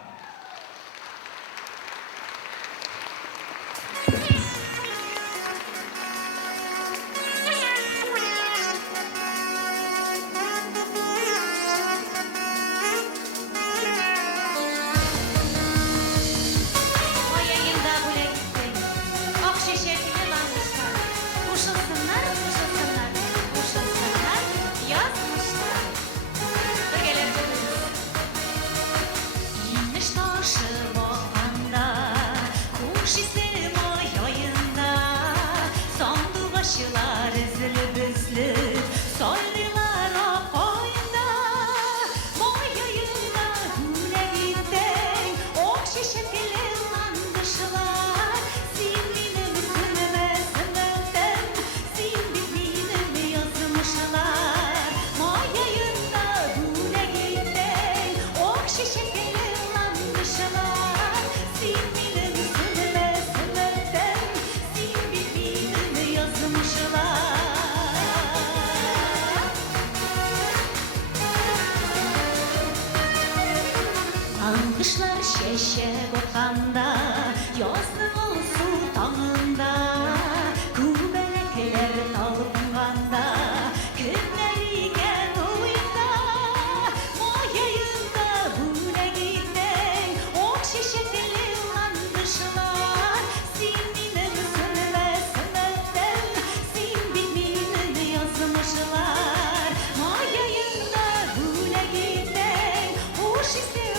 Kışlar şeşek otanda, yazın su tamında, kubelekler talpınganda, günleriken oyunda, mayayında bu ne giden, ok şişekli landışlar, sinminin sürmesinden, sinbinin yazmışlar, mayayında bu ne giden, o şişekli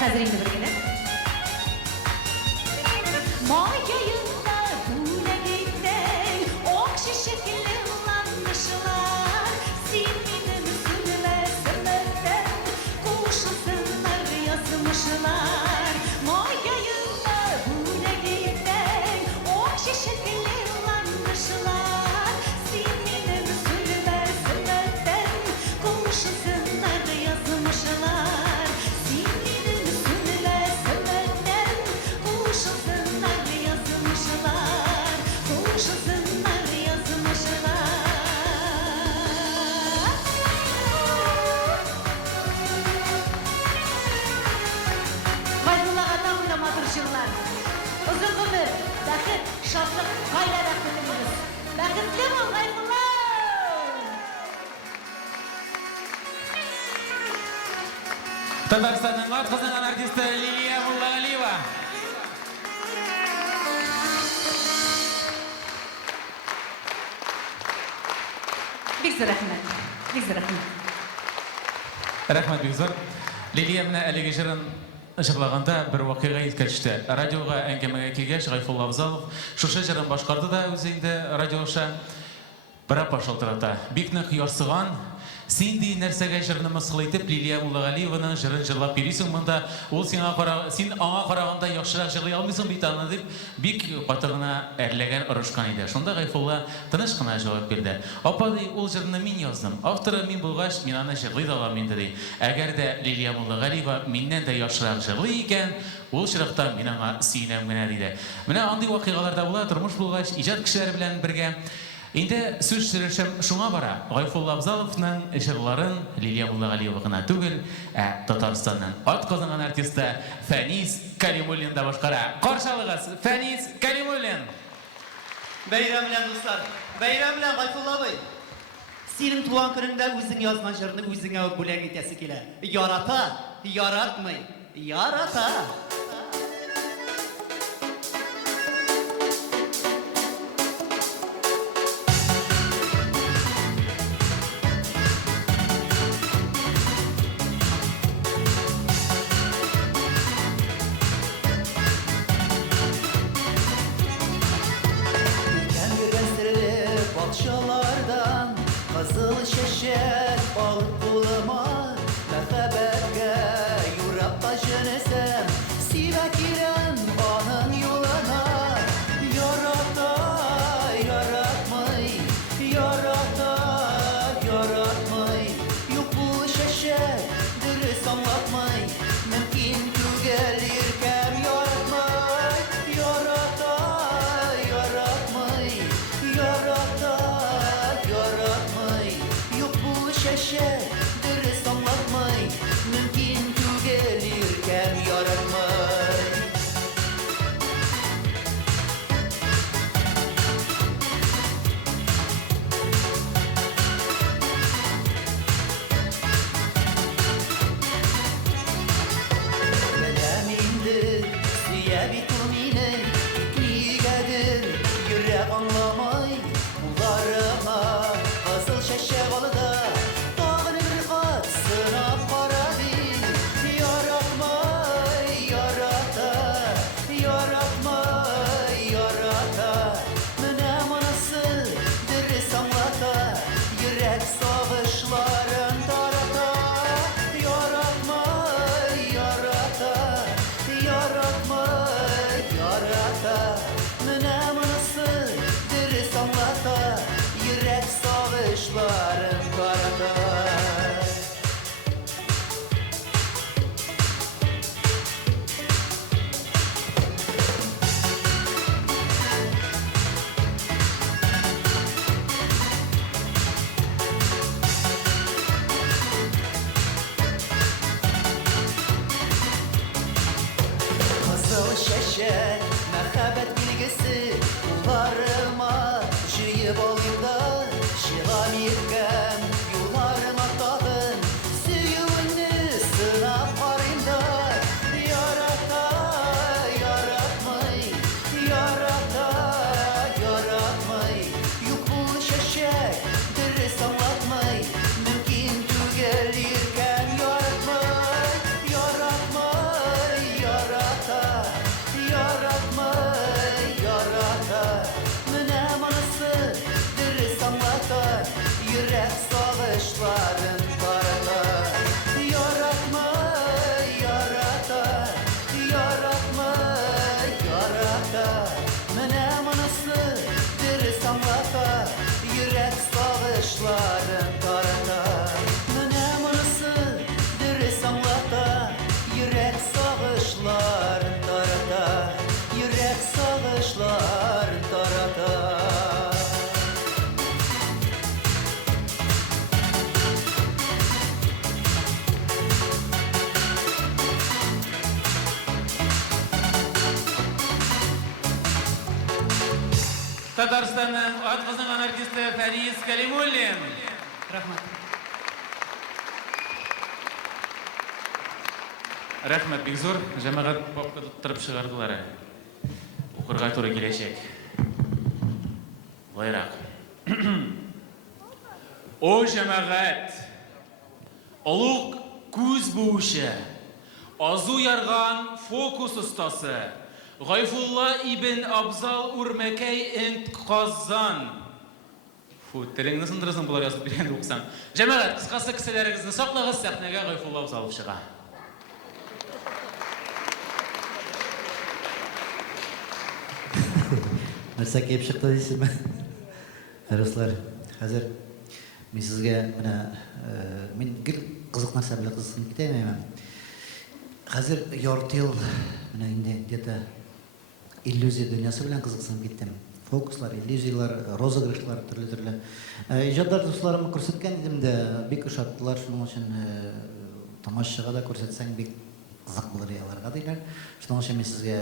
Hazır indi bir gene. Mayayında bu ne giden, ok şişekli landışlar, sinminin sürmesinden, kuşasınlar yazmışlar. Mayayında bu ne giden, ok şişekli landışlar, sinminin sürmesinden, kuşasınlar yazmışlar. Uzun ömür, bәхет, şadlık, gayret dilimiz. Bәхетле бул, Гайфулла! Татарстанның атказанган артисты Лилия Муллагалиева. Гайфулла. Бик зур рәхмәт. Бик зур рәхмәт. Рәхмәт бик зур. Лилия менә әлеге җырын җырлаганда бер вакыйга искә төште. Радиога әңгәмәгә килгәч, Гайфулла Абзалов шушы җырын башкарды да үзе инде радиоша бер апа шалтырата. Бик нык ярсыган. Син ди нәрсәгә җырны мыскыл итеп Лилия Муллагалиеваның җырын җырлап йөрисең монда. Ул син аңа караганда яхшырак җырлый алмыйсың бит аны дип бик катыгына әрләгән орышкан иде. Шунда Гайфулла тыныч кына җавап бирде. Апа ди, ул җырны мин яздым. Авторы мин булгач, мин аны җырлый да аламын инде ди. Әгәр дә Лилия Муллагалиева миннән дә яхшырак җырлый икән, ул чиракта мин аңа сөенәм генә диде. Менә андый вакыйгалар да була, тормыш булгач, иҗат кешеләре белән бергә. Инде сүз сөйләшем шуңа бара. Гайфулла Абзаловның җырларын Лилия Муллагалиева гына түгел, Татарстанның атказанган артисты Фәнис Кәлимуллин да башкара. Каршылыгыз Фәнис Кәлимуллин. Бәйрәм белән дуслар. Бәйрәм белән Гайфулла абый. Синең туган көнеңдә үзең язган җырны үзеңә бүләк итәсе килә. Ярата, яратмый, ярата. Bakşalardan kızıl şeşet balık bulama Məhəbbətə yurab taşınırsam Sivək irəm anın yoluna Yarata, yaratmay Yarata, yaratmay Yox bu şeşet dürüst anlatmay Mümkün tügəl irkəm yaratmay Yarata, yaratmay Yarata, yaratmay Yox bu şeşet dürüst anlatmay Mümkün tügəl irkəm yaratmay Beləm indi siyə bitumini Nigadir yürək anlamay Bunlarıma qızıl şəşək alıda Dağını bir qat sınab qaradı Yaratmay, yarata Yaratmay, yarata Mənə manası dürüst anlata Yürək sağışların tarata Yaratmay, yarata Yaratmay, yarata Mənə manası dürüst anlata Yürək sağışların tarata Kızıl şeşek, mərhəbət bilgisi Qullarıma jıyıb alayım da Şiğam yirkəm, yollarıma dağın Süyüvünü sınab qarayım da Yarata, yaratmay Yarata, yaratmay Yox bu şeşek, dürüst anlatmay Mümkün tügəl irkəm yaratmay Yaratmay, yarata Yaratmay, yarata Mənə manası dürüst anlata Yürək sağışların tarata Yaratmay, yarata Yaratmay, yarata Mənə manası dürüst anlata Yürək sağışların tarata Mənə manası dürüst anlata Yürək sağışların tarata Yürək sağışların tarata Татарстанның атказанган артисты Фәнис Кәлимуллин. Рәхмәт. Рәхмәт бик зур. Җәмәгать папка тоттырып чыгардылар. Укырга туры киләчәк. Вайрак. О җәмәгать! Олуг күз буучы, азу ярган фокус остасы, Гайфулла ибн Абзал Үрмәкәй инт Казан. Фу, телеңне сындырасың булар язып биргән уксаң. Җәмәгать, кыскасы кесәләрегезне саклагыз, сәхнәгә Гайфулла Абзалов чыга. Нәрсә киеп чыкты дисезме? Дуслар, хәзер мин сезгә мин гел кызык нәрсә белән кызыксынып китәм. Хәзер ярты ел инде где-то иллюзия дөньясы белән кызыксынып киттем. Фокуслар, иллюзиялар, розыгрышлар төрле-төрле. Иҗатлар дусларыма күрсәткән идем дә, бик ошаттылар, шуның өчен тамашачыга да күрсәтсәң бик кызык булыр аларга диләр. Шуның өчен мин сезгә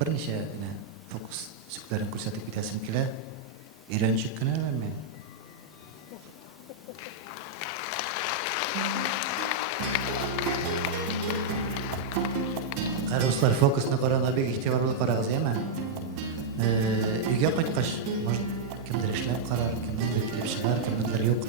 берничә фокус сүкләрен күрсәтеп китәсем килә. Өйрәнчек кенә мен. Дуслар, фокусны карана бик игътибарлы карагыз, яме? Өйгә кайткач, может, кемдер эшләп карар, кемнеңдер килеп чыгар, кемнеңдер юк.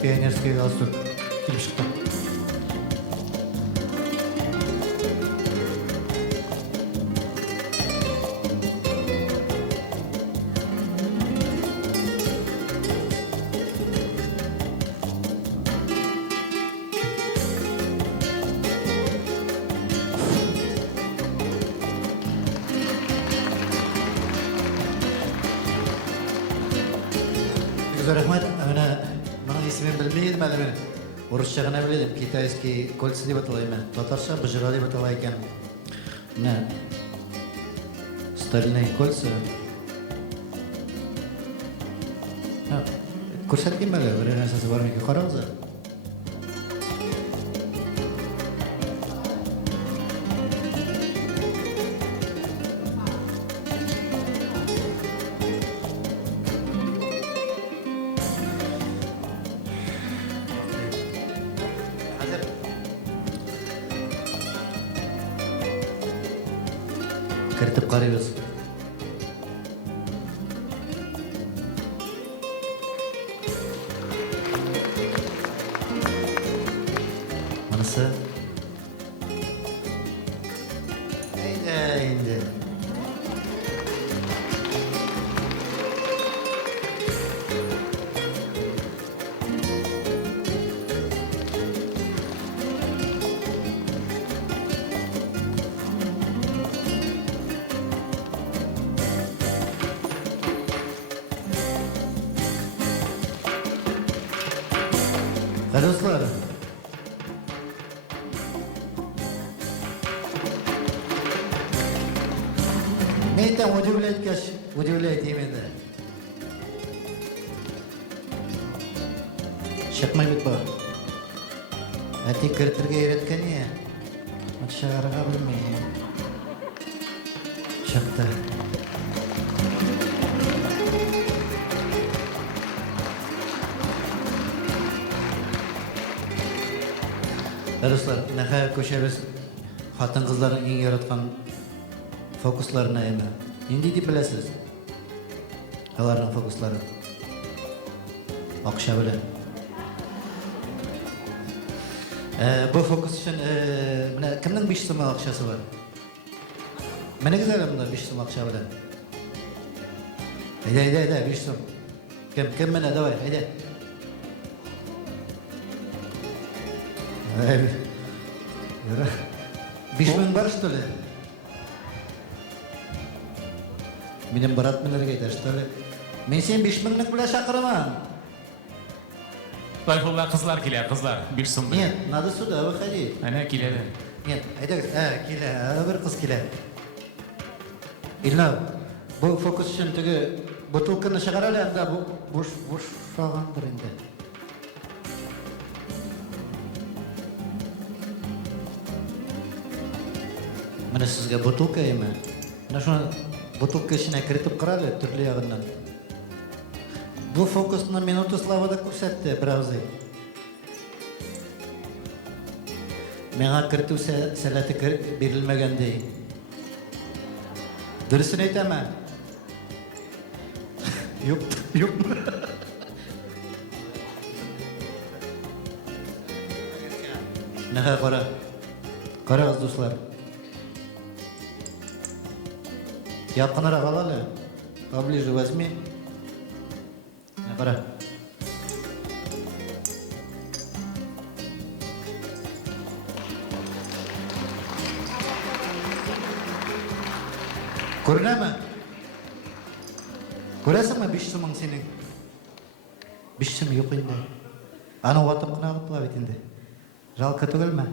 Пионерский галстук килеп чыкты. Рәхмәт, менә моның исемен белмәйдем әле мен. Урысча гына белдем, китайский кольца дип атала имен. Татарча быжыра дип атала икән. Менә стальные кольца. Күрсәткән әле, бер нәрсәсе бар микән? Карагыз. Кертеп карыйбыз. Монысы. Әйдә. Достlar, мен там удивляет именно. Шықмай бит бар. Әти кіртірге үйреткен не? Шығарға білмей. Шықты. Dostlar, nəhayət köşəriz xатын qızların en yaratqan fokuslarına əmə. İndi deyib biləsiniz. Onların fokusları. Oxşa bilən. Bu fokus üçün kimnin 5 soma oxşası var? Mənə güzel bunda 5 soma oxşa bilən. Hayda, 5 som. Kim mənə, davay, hayda. Бишмен бар, что ли? Менен барат менерге айтар, что ли? Мен сен 5000 белән шакыраман. Гайфулла кызлар килә, кызлар. 5 сум. Нет, надо сюда выходить. Әнә киләләр. Нет, әйдәгез, килә, бер кыз килә. Илнар, бу фокус өчен теге бутылканы чыгара әле, анда буш шагандыр инде. Mana sizga butulka emi. Mana shuni butulka içine kiritib qarali turli yog'idan. Bu fokusni Minutuslavada ko'rsatdi birozi. Menga kirituv salati berilmagandek. Durusini aytaman. Yo'q, yo'qmi? Naha qara. Qarag'iz do'stlar. Yaqinroq olali. Поближе возьми. Qara. Ko'rinami? Ko'rasizmi 500 ming sening? 500 ming yo'q endi. Ana otib qilib qo'yib endi. Жалко tugilma.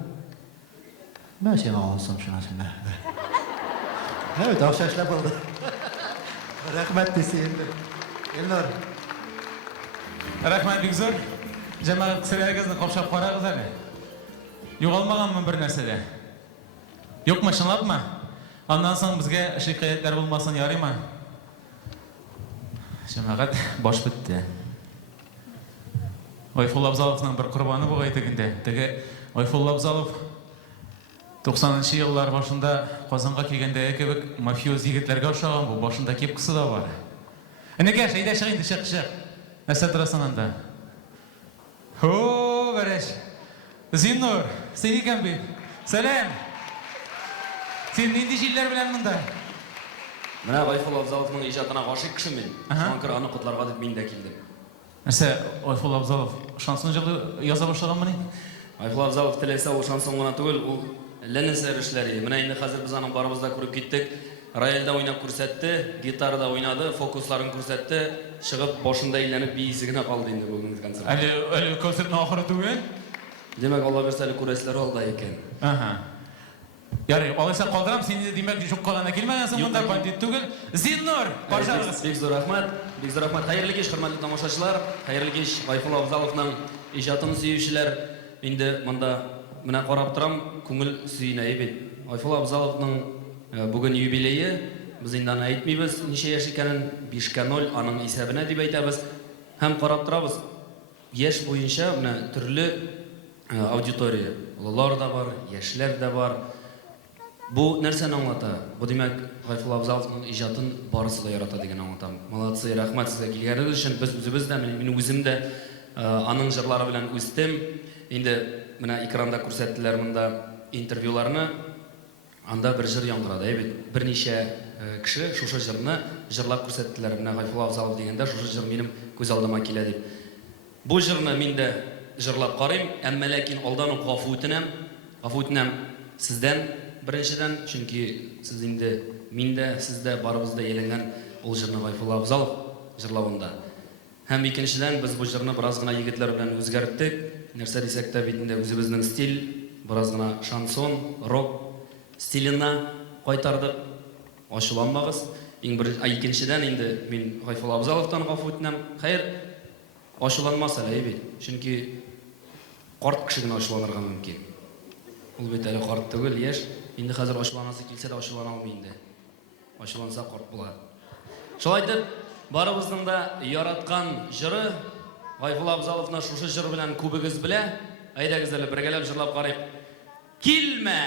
Men seni olsam shunasini. Evet, o'xshashlar bo'ldi. Rahmat desa endi. Elnur. Rahmat Bigzor. Jamoat qisalaringizni qo'shib qarag'iz hali. Yo'qolmaganman bir narsada. Yo'qmi, shunlabmi? Ondan so'ng bizga shikoyatlar bo'lmasin, yaraymi? Jamoat bosh bitdi. Oyful Abzalovning bir qurboni bo'lg'aydi endi. Tege Oyful Abzalov 90-yillar boshida Qozonga kelganda kebek mafioz yigitlarga o'xshagan bu boshida kepkisi da bor. Nega shayda shayda chiqishib? Nasa turasan anda. Ho, barash. Zinnur, seni kambi. Selam. Sen nindi jillar bilan bunda? Mana Oyful Abzalovning ijodina g'oshiq kishiman. Shonkirani qutlarga deb menda keldim. Nasa Oyful Abzalov shanson yoza boshlaganmi? Oyful Abzalov tilasa u shansongina tugul, u Lenneser ishlari. Mana endi hozir biz aning barimizda ko'rib ketdik. Royalda o'ynab ko'rsatdi, gitarada o'ynadi, fokuslarini ko'rsatdi, chiqib boshida aylanib biyizigina qoldi endi bugungi konsert. Ali konsertning oxiri tugul. Demak, Alloh bersa ko'rasizlar oldi ekan. Aha. Yari, olsa qoldiram seni demak shu qolganda kelmagansan bunda bandit tugul. Zinnur, boshlig'ingiz. Bigzor rahmat. Bigzor rahmat. Xayrli kech, hurmatli tomoshachilar. Xayrli kech Oyful Abzalovning ijodini suyuvchilar. Endi bunda mana qarab turam, ko'ngil suyunay bit. Oyful Abzalovning bugun yubileyi, biz endi aytmaymiz, necha yosh ekanini 5-0 aning hisobini deb aytamiz. Ham qarab turamiz. Yosh bo'yicha mana turli auditoriya, bolalar da bor, yoshlar da bor. Bu narsani anlatadi. Bu demak Oyful Abzalovning ijodini borisida yaratadigan anlatam. Молодцы, rahmat sizga kelganingiz uchun. Biz o'zimizda, men o'zimda aning jurlari bilan o'sdim. Endi mana ekranda ko'rsatdilar bunda intervyularni. Anda bir jir yangradi. Bir necha kishi shu jirni jirlab ko'rsatdilar. Mana Oyful Abzalov deganda shu jir mening ko'z oldimga keladi deb. Bu jirni menda jirlab qarayım, ammo lekin oldan g'afutnam sizdan birinchidan, chunki siz endi menda sizda baribizda elangan ul jirni Oyful Abzalov jirlavында. Ham ikkinchidan biz bu jirni birozgina yigitlar bilan o'zgartdik. Narsa desakda bitinde o'zimizning stil, birozgina shanson, rock stilini qaytardik. Oshlanmag'iz. Ikkinchidan endi men Oyful Abzalovdan g'afutnam. Xayr, oshlanmasa laybi. Chunki qort kishigina oshlanirga mumkin. Ul betali qort tugul, yosh. Endi hozir oshlanasi kelsa da oshlana olmaydi. Oshlansa qort bo'ladi. Shunday aytib, baribizning da yaratgan jiri Oyful Abzalovning shu jir bilan kubigiz bilan aydagizlar birgalab jirlab qaraylik. Kelma.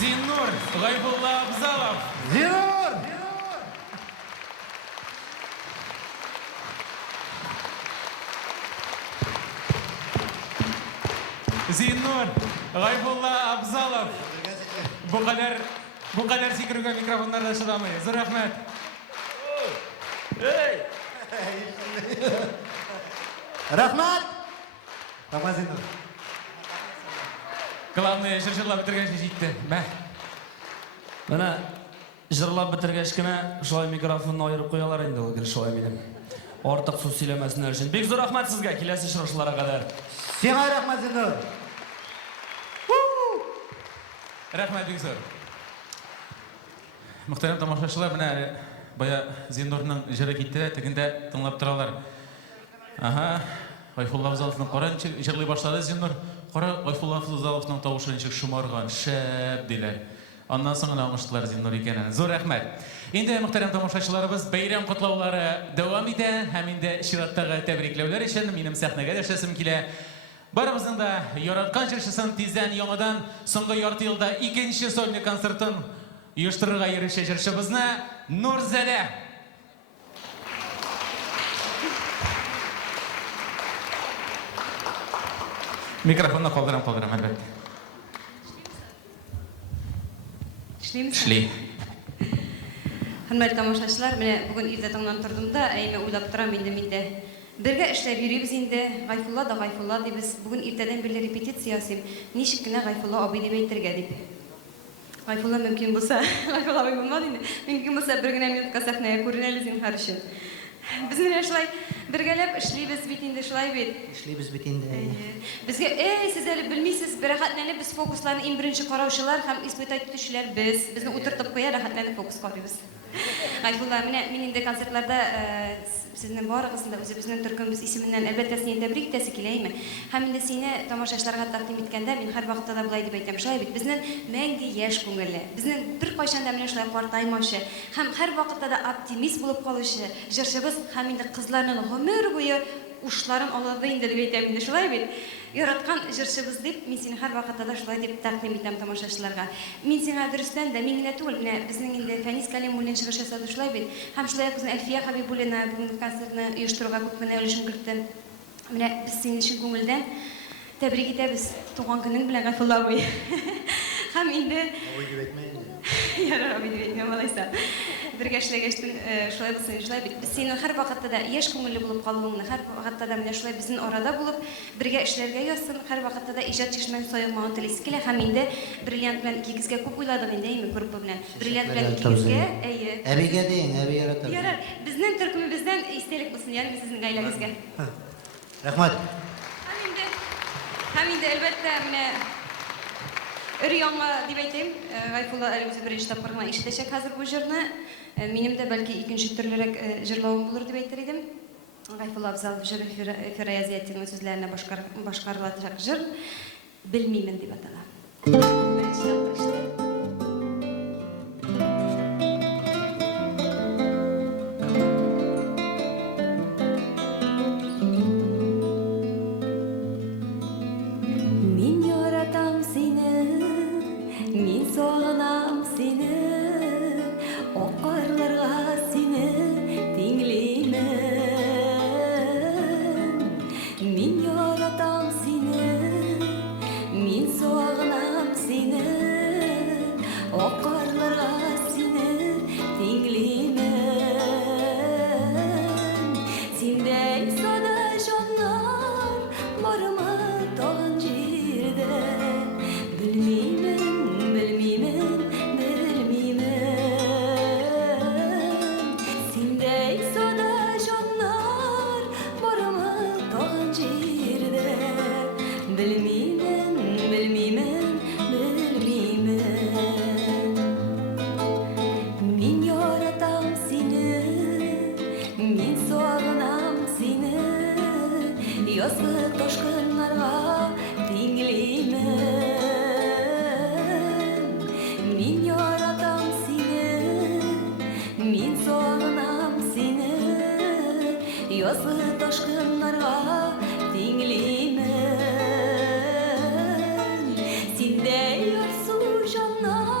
Зиннур Гайфулла Абзалов. Зиннур! Зиннур Гайфулла Абзалов. Bu kadar sikirüge mikrofonlarda çıdamayı. Zor rahmet. Rahmat! Tamam Zиннур. Главное, жыр-жырлап бітіргенше жетті. Мә. Міне, жырлап бітіргешкіне шулай микрофонны айырып қоялар енді ол шулай менен. Артық сөз сөйлемесінер үшін. Бек зор рахмат сізге, келесі шыршыларға қадар. Сеңа рахмат Зиннур. Рахмет бек зор. Мұхтарам тамашашылар, міне бая Зиннурның жыры кетті, тігінде тыңлап тұралар. Аха, Гайфулла Абзаловның қоранчы жырлай башлады Зиннур. Қора Гайфулла Абзаловның тауышынчык шумарған, шәп дейлер. Ondan sonra almıştılar Зиннур екенін. Зор рахмет. Енді мұхтарам тамашашыларыбыз бәйрам құтлаулары давам ете, һәм инде шираттағы тәбриклеулер үшін минем сәхнәгә дәшәсем килә. Барыбызның да яраткан җырчысын тиздән яңадан соңгы ярты елда икенче сольный концертын оештырырга ирешә җырчыбызны Нурзәдә. Микрофонны калдырам, әлбәттә. Эшли. Хөрмәтле тамашачылар, менә бүген иртә таңнан тордым да, әйме уйлап торам инде миндә. Бергә эшләп йөрибез инде. Гайфулла дибез. Бүген иртәдән бирле репетиция ясыйм. Ничек кенә Гайфулла абый дип әйтергә дип. Гайфулла мөмкин булса, Гайфулла абый булмады инде. Мөмкин булса бер генә минутка сәхнәгә күренәле зинһар өчен. Без менә шулай бергәләп эшлибез бит инде, шулай бит. Эшлибез бит инде. Безгә, сез әле белмисез, бәрәхәтләнеп без фокусларны иң беренче караучылар һәм испытать итүчеләр без. Безне утыртып куя, рәхәтләнеп фокус карыйбыз. Гайфулла, менә мин инде концертларда сезнең барыгызны да үзебезнең төркембез исеменнән әлбәттә сине тәбрик итәсе киләме? Һәм инде сине тамашачыларга тәкъдим иткәндә мин һәр вакытта да булай дип әйтәм, шулай бит. Безнең мәңге яшь күңелле, безнең бер кайчан да менә шулай картаймаучы һәм һәр вакытта да оптимист булып калучы җырчыбыз һәм инде кызларның гомер буе ушларын алады инде дип әйтәм инде, шулай бит. Яраткан җырчыбыз дип мин сине һәр вакытта да шулай дип тәкъдим итәм тамашачыларга. Мин сиңа дөрестән дә мин генә түгел, менә безнең инде Фәнис Кәлимуллин чыгыш ясады, шулай бит. Һәм шулай ук Әлфия Хәбибуллина бүгенге концертны оештыруга күп кенә өлешен кертте. Менә без синең өчен күңелдән тәбрик итәбез туган көнең белән Гайфулла абый. Һәм инде ярар абый дип әйтмәм алайса. Бергә эшләгәчтен шулай булсын, шулай бит. Без синең һәр вакытта да яшь күңелле булып калуыңны, һәр вакытта да менә шулай безнең арада булып, бергә эшләргә язсын, һәр вакытта да иҗат чишмән саягмагын телис килә. Һәм инде бриллиант белән икегезгә күп уйладык инде, әйме, группа белән. Бриллиант белән икегезгә, әйе. Әбигә дигән, әби яратыр. Ярар, безнең төркемебездән истәлек булсын, ягъни сезнең гаиләгезгә. Рәхмәт. Һәм инде әлбәттә менә өр-яңа дип әйтәм, Гайфулла әле үзе беренче тапкыр гына ишетәчәк хәзер бу җырны. Минем дә бәлки икенче төрлерәк җырлавым булыр дип әйтер идем. Гайфулла Абзалов җыры Фираязиятның сүзләренә башкарылачак җыр «Белмимен» дип атала. Мин яратам сине, мин сагынам сине, Окарларга сине тиңлимен. Мин яратам сине, мин сагынам сине, Окарларга сине тиңлимен. Синдәй сада җаннар бармы тагын җирдә? Белмимен, белмимен, белмимен. Синдәй сада җаннар бармы тагын җирдә? Белмимен, белмимен, белмимен. Мин яратам сине, мин сагынам сине, язгы ташкыннарга тиңлимен. Мин яратам сине, мин сагынам сине, язгы ташкыннарга тиңлимен. Синдәй ярсу җаннар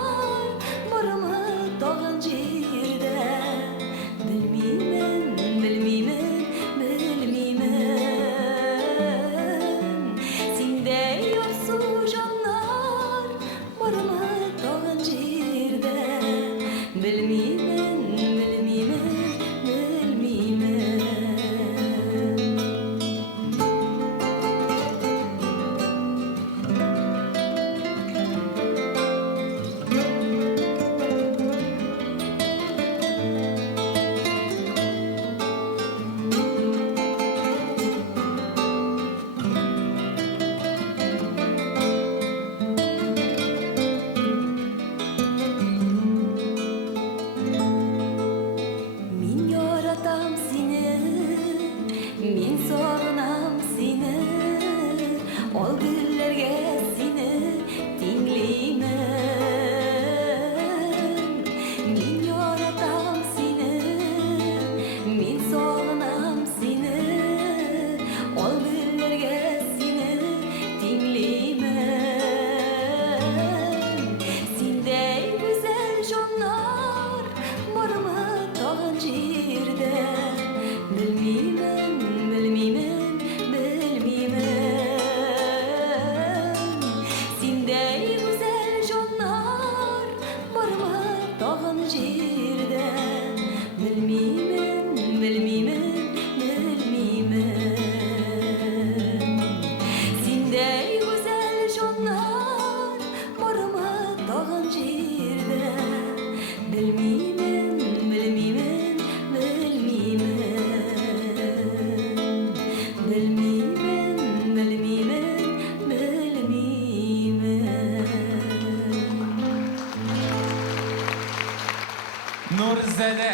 Ol dillerge seni dinleymen. Min yaratam seni, min soğunam seni. Ol dillerge seni dinleymen. Sindey güzel jonlar barımı tağın jirde. Bilmeymen, bilmeymen, bilmeymen. Sindey güzel jonlar barımı tağın jirde. Bilmeymen, bilmeymen, bilmeymen. Sindey güzel jonlar barımı tağın jirde. Bilmeymen, bilmeymen, bilmeymen. Bilmeymen, bilmeymen, bilmeymen. Nurzade.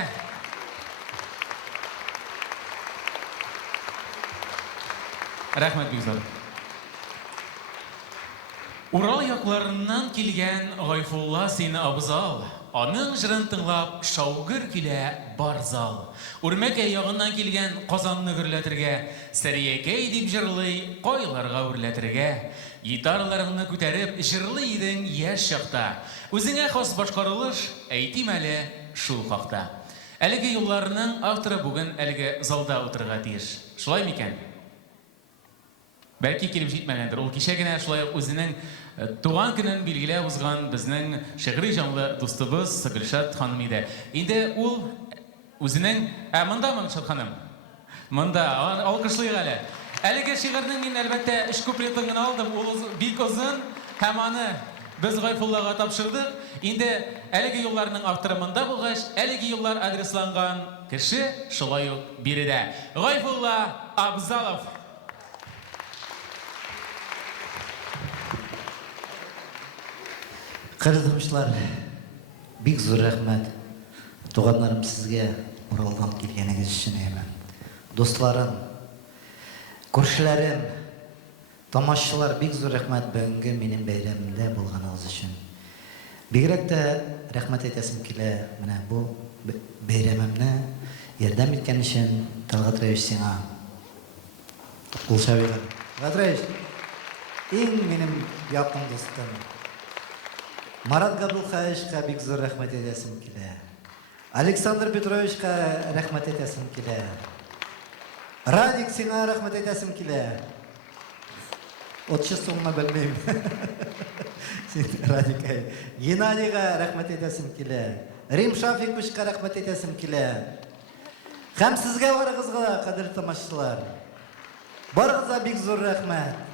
Рәхмәт бик зур. Урал якларыннан килгән Гайфулла сине абзал. Аның җырын тыңлап шаугыр килә барзал. Үрмәкәй ягыннан килгән Казанны гөрләтергә, Сәриякәй дип җырлый, кайларга үрләтергә. Гитараларыңны күтәреп җырлый идең яшь чакта. Үзеңә хас башкарылыш әйтим әле шул хакта. Әлеге юлларның авторы бүген әлеге залда утырырга тиеш. Шулай микән? Бәлки килеп җитмәгәндер. Ул кичә генә шулай үзенең туган көнен билгеләп узган безнең шигъри җанлы дустыбыз Гөлшат ханым иде. Инде ул үзенең мондамы Гөлшат ханым? Монда алкышлыйк әле. Әлеге шигырьнең мин әлбәттә 3 куплетын гына алдым. Ул бик озын һәм аны без Гайфуллага тапшырдык. Инде әлеге юлларның авторы монда булгач, әлеге юллар адресланган кеше шулай ук биредә. Гайфулла Абзалов. Кырдымышлар, бик зур рәхмәт. Туганнарым сезгә Уралдан килгәнегез өчен әймен. Дусларым, күршеләрем, тамашчылар, бик зур рәхмәт бүгенге минем бәйрәмемдә булганыгыз өчен. Бигрәк тә рәхмәт әйтәсем килә менә бу бәйрәмемне ярдәм иткән өчен Талгат Рәвиш сиңа. Ул шагыйрь. Талгат Рәвиш, иң минем якын дустым. Марат Габдулхаевичка бик зур рәхмәт әйтәсем килә. Александр Петровичка рәхмәт әйтәсем килә. Радик сиңа рәхмәт әйтәсем килә. Отчествоңны белмәйм. Радик. Геннадийга рәхмәт әйтәсем килә. Рим Шафиковичка рәхмәт әйтәсем килә. Һәм сезгә барыгызга, кадерле тамашчылар. Барыгызга бик зур рәхмәт.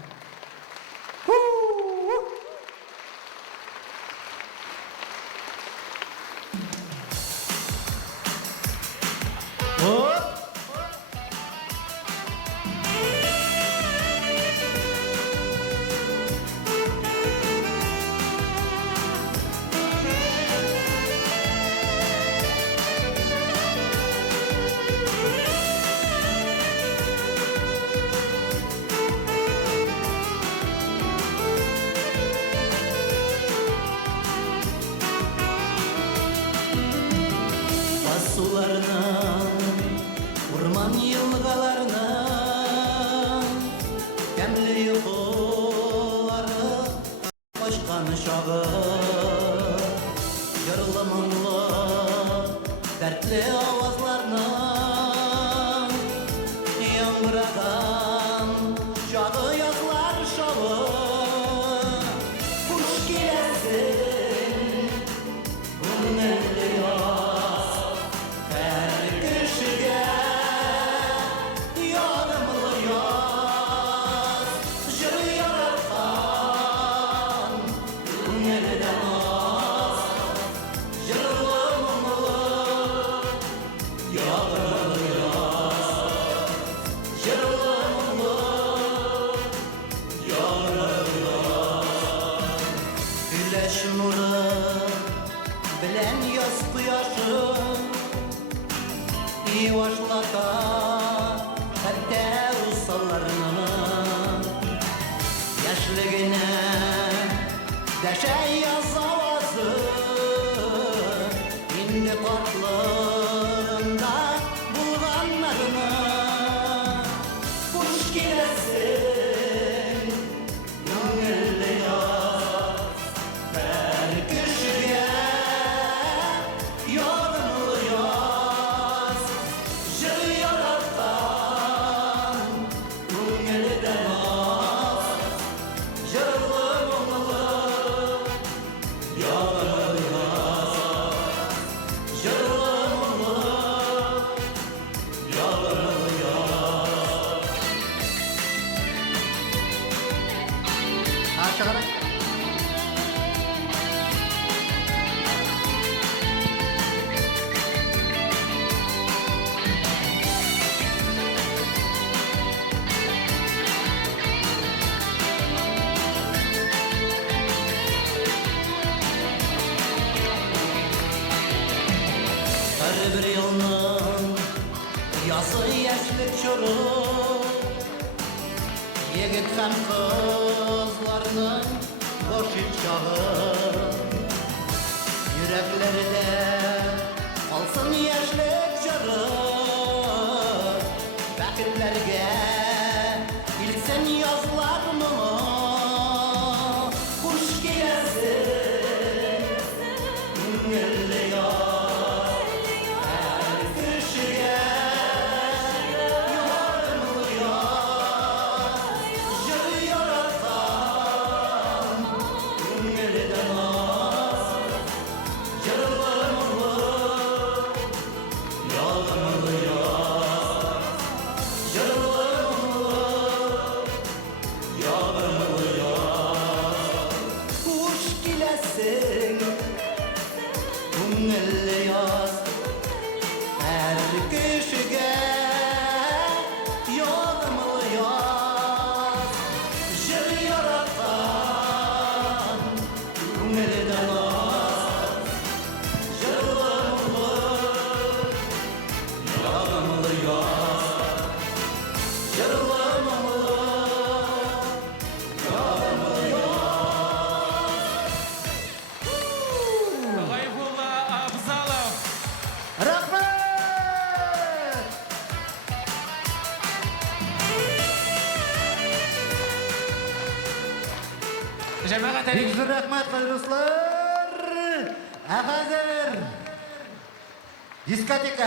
яшьлегенә дәшә яз авазы инде картлыгында булганнарына хуш киләсең күңелле яз бер кешегә ярымлы яз җыр яраткан күңелдән аз җырлы моңлы ярымлы яз җырлы моңлы ярымлы яз. Aşağıya. Her bir yılın yazı yaşlık çürü Yigit hem kızlarının boş iç çağı Yüreklerinde kalsın yaşlık çürü Vakitlerge bilsen yazlar mı Kuş gelsin Günlü yaz Her kişiye yarımlı yaz Jır yaratan Günlüden az Jırlı mılı Yarımlı yaz Jırlı mılı Yarımlı yaz Kuş gilesin Күңелле яз Her kişiye yarımlı yaz Jır yaratan Күңелдән az Jırlı mılı Yarımlı yaz Jırlı mılı Yarımlı Гайфулла Абзалов. Рахмет! Җәмәгать Бик зур рәхмәт, кадерле дуслар! Ә хәзер дискотека.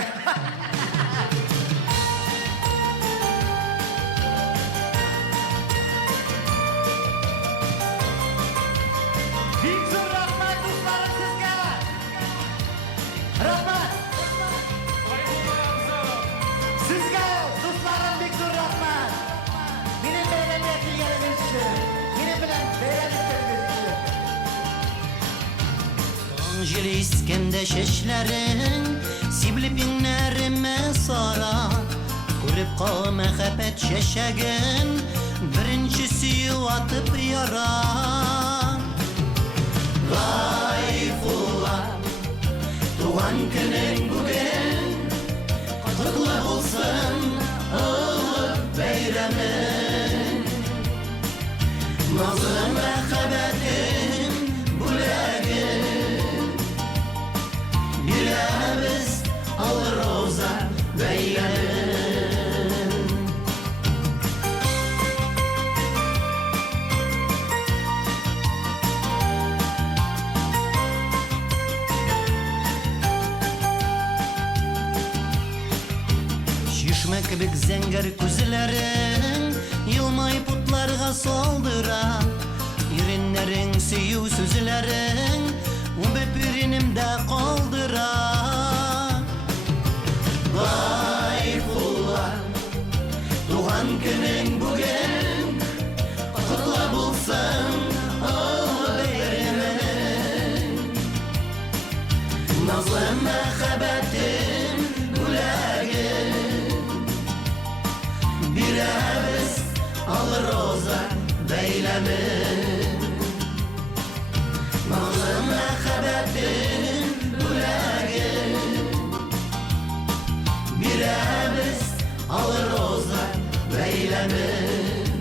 Бик зур рәхмәт, дусларым, сезгә! Рәхмәт! Сезгә, дусларым, бик зур рәхмәт! Минем бәйрәмгә килгәнегез өчен, минем белән бәйрәм иткәнегез өчен. Җил искәндә чәчләрең, сиблеп иннәремә сара. Күреп кал мәхәббәт чәчәген, беренче сөю атып яра. Гайфулла, туган көнең бүген, котлы булсын олы бәйрәмең. Назлы мәхәббәтең бүләген, бирәбез ал роза бәйрәмен. Шишмә кебек зәңгәр күзләрең, елмай путларга салдыра. Иреннәрең сөю сүзләрең, үбеп иренемдә калдыра. Гайфулла, туган көнең бүген, котлы булсын олы бәйрәмең. Назлы мәхәббәтең бүләген, бирәбез ал роза бәйрәмен. Назлы мәхәббәтең бүләген, бирәбез ал роза бәйрәмен.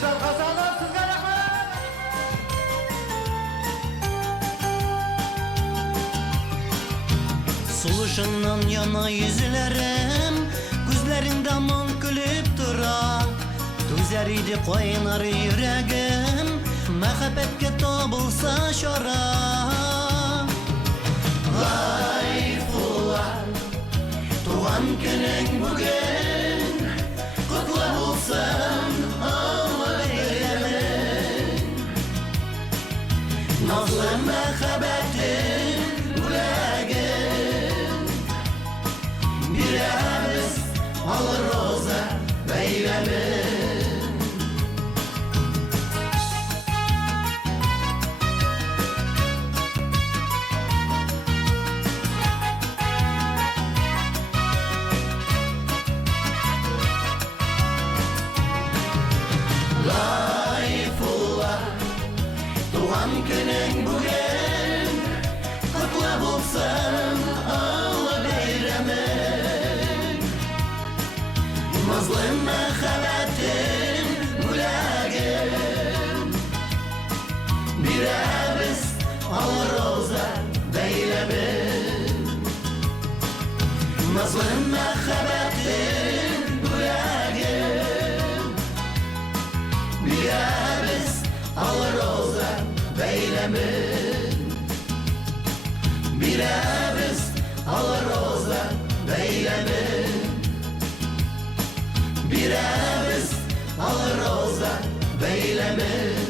жалғасалар, сізге рахмет! Сулышыңнан яна yüzләрем, күзләреңдә моң күлеп тора. Түзәр иде кайнар йөрәгем, мәхәббәткә табылса чара. Гайфулла, туган көнең бүген, котлы булсын аңа бәйрәмең. Назлы мәхәббәтең бүләген, бирәбез алыр роза бәйрәмен. Гайфулла, туган көнең бүген, котлы булсын аңа бәйрәмең. Назлы мәхәббәтең бүләген, бирәбез алыр роза бәйрәмен. Назлы мәхәббәтең бүләген, бирәбез алыр роза бәйрәмен. Бирәбез алыр роза бәйрәмен. Бирәбез алыр роза бәйрәмен.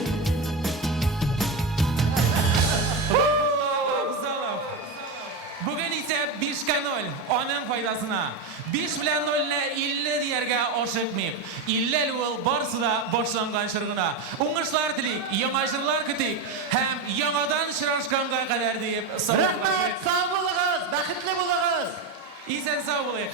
Бүген исә 5-0, аның файдасына. 5-0-не 50 дияргә ашыкмыйк. 50 ул барсы да башланган чыргына. Уңышлар телик, яңа җырлар көтик һәм яңадан очрашканга кадәр дип Рәхмәт, сау булыгыз, бәхетле булыгыз! Исән сау булыйк.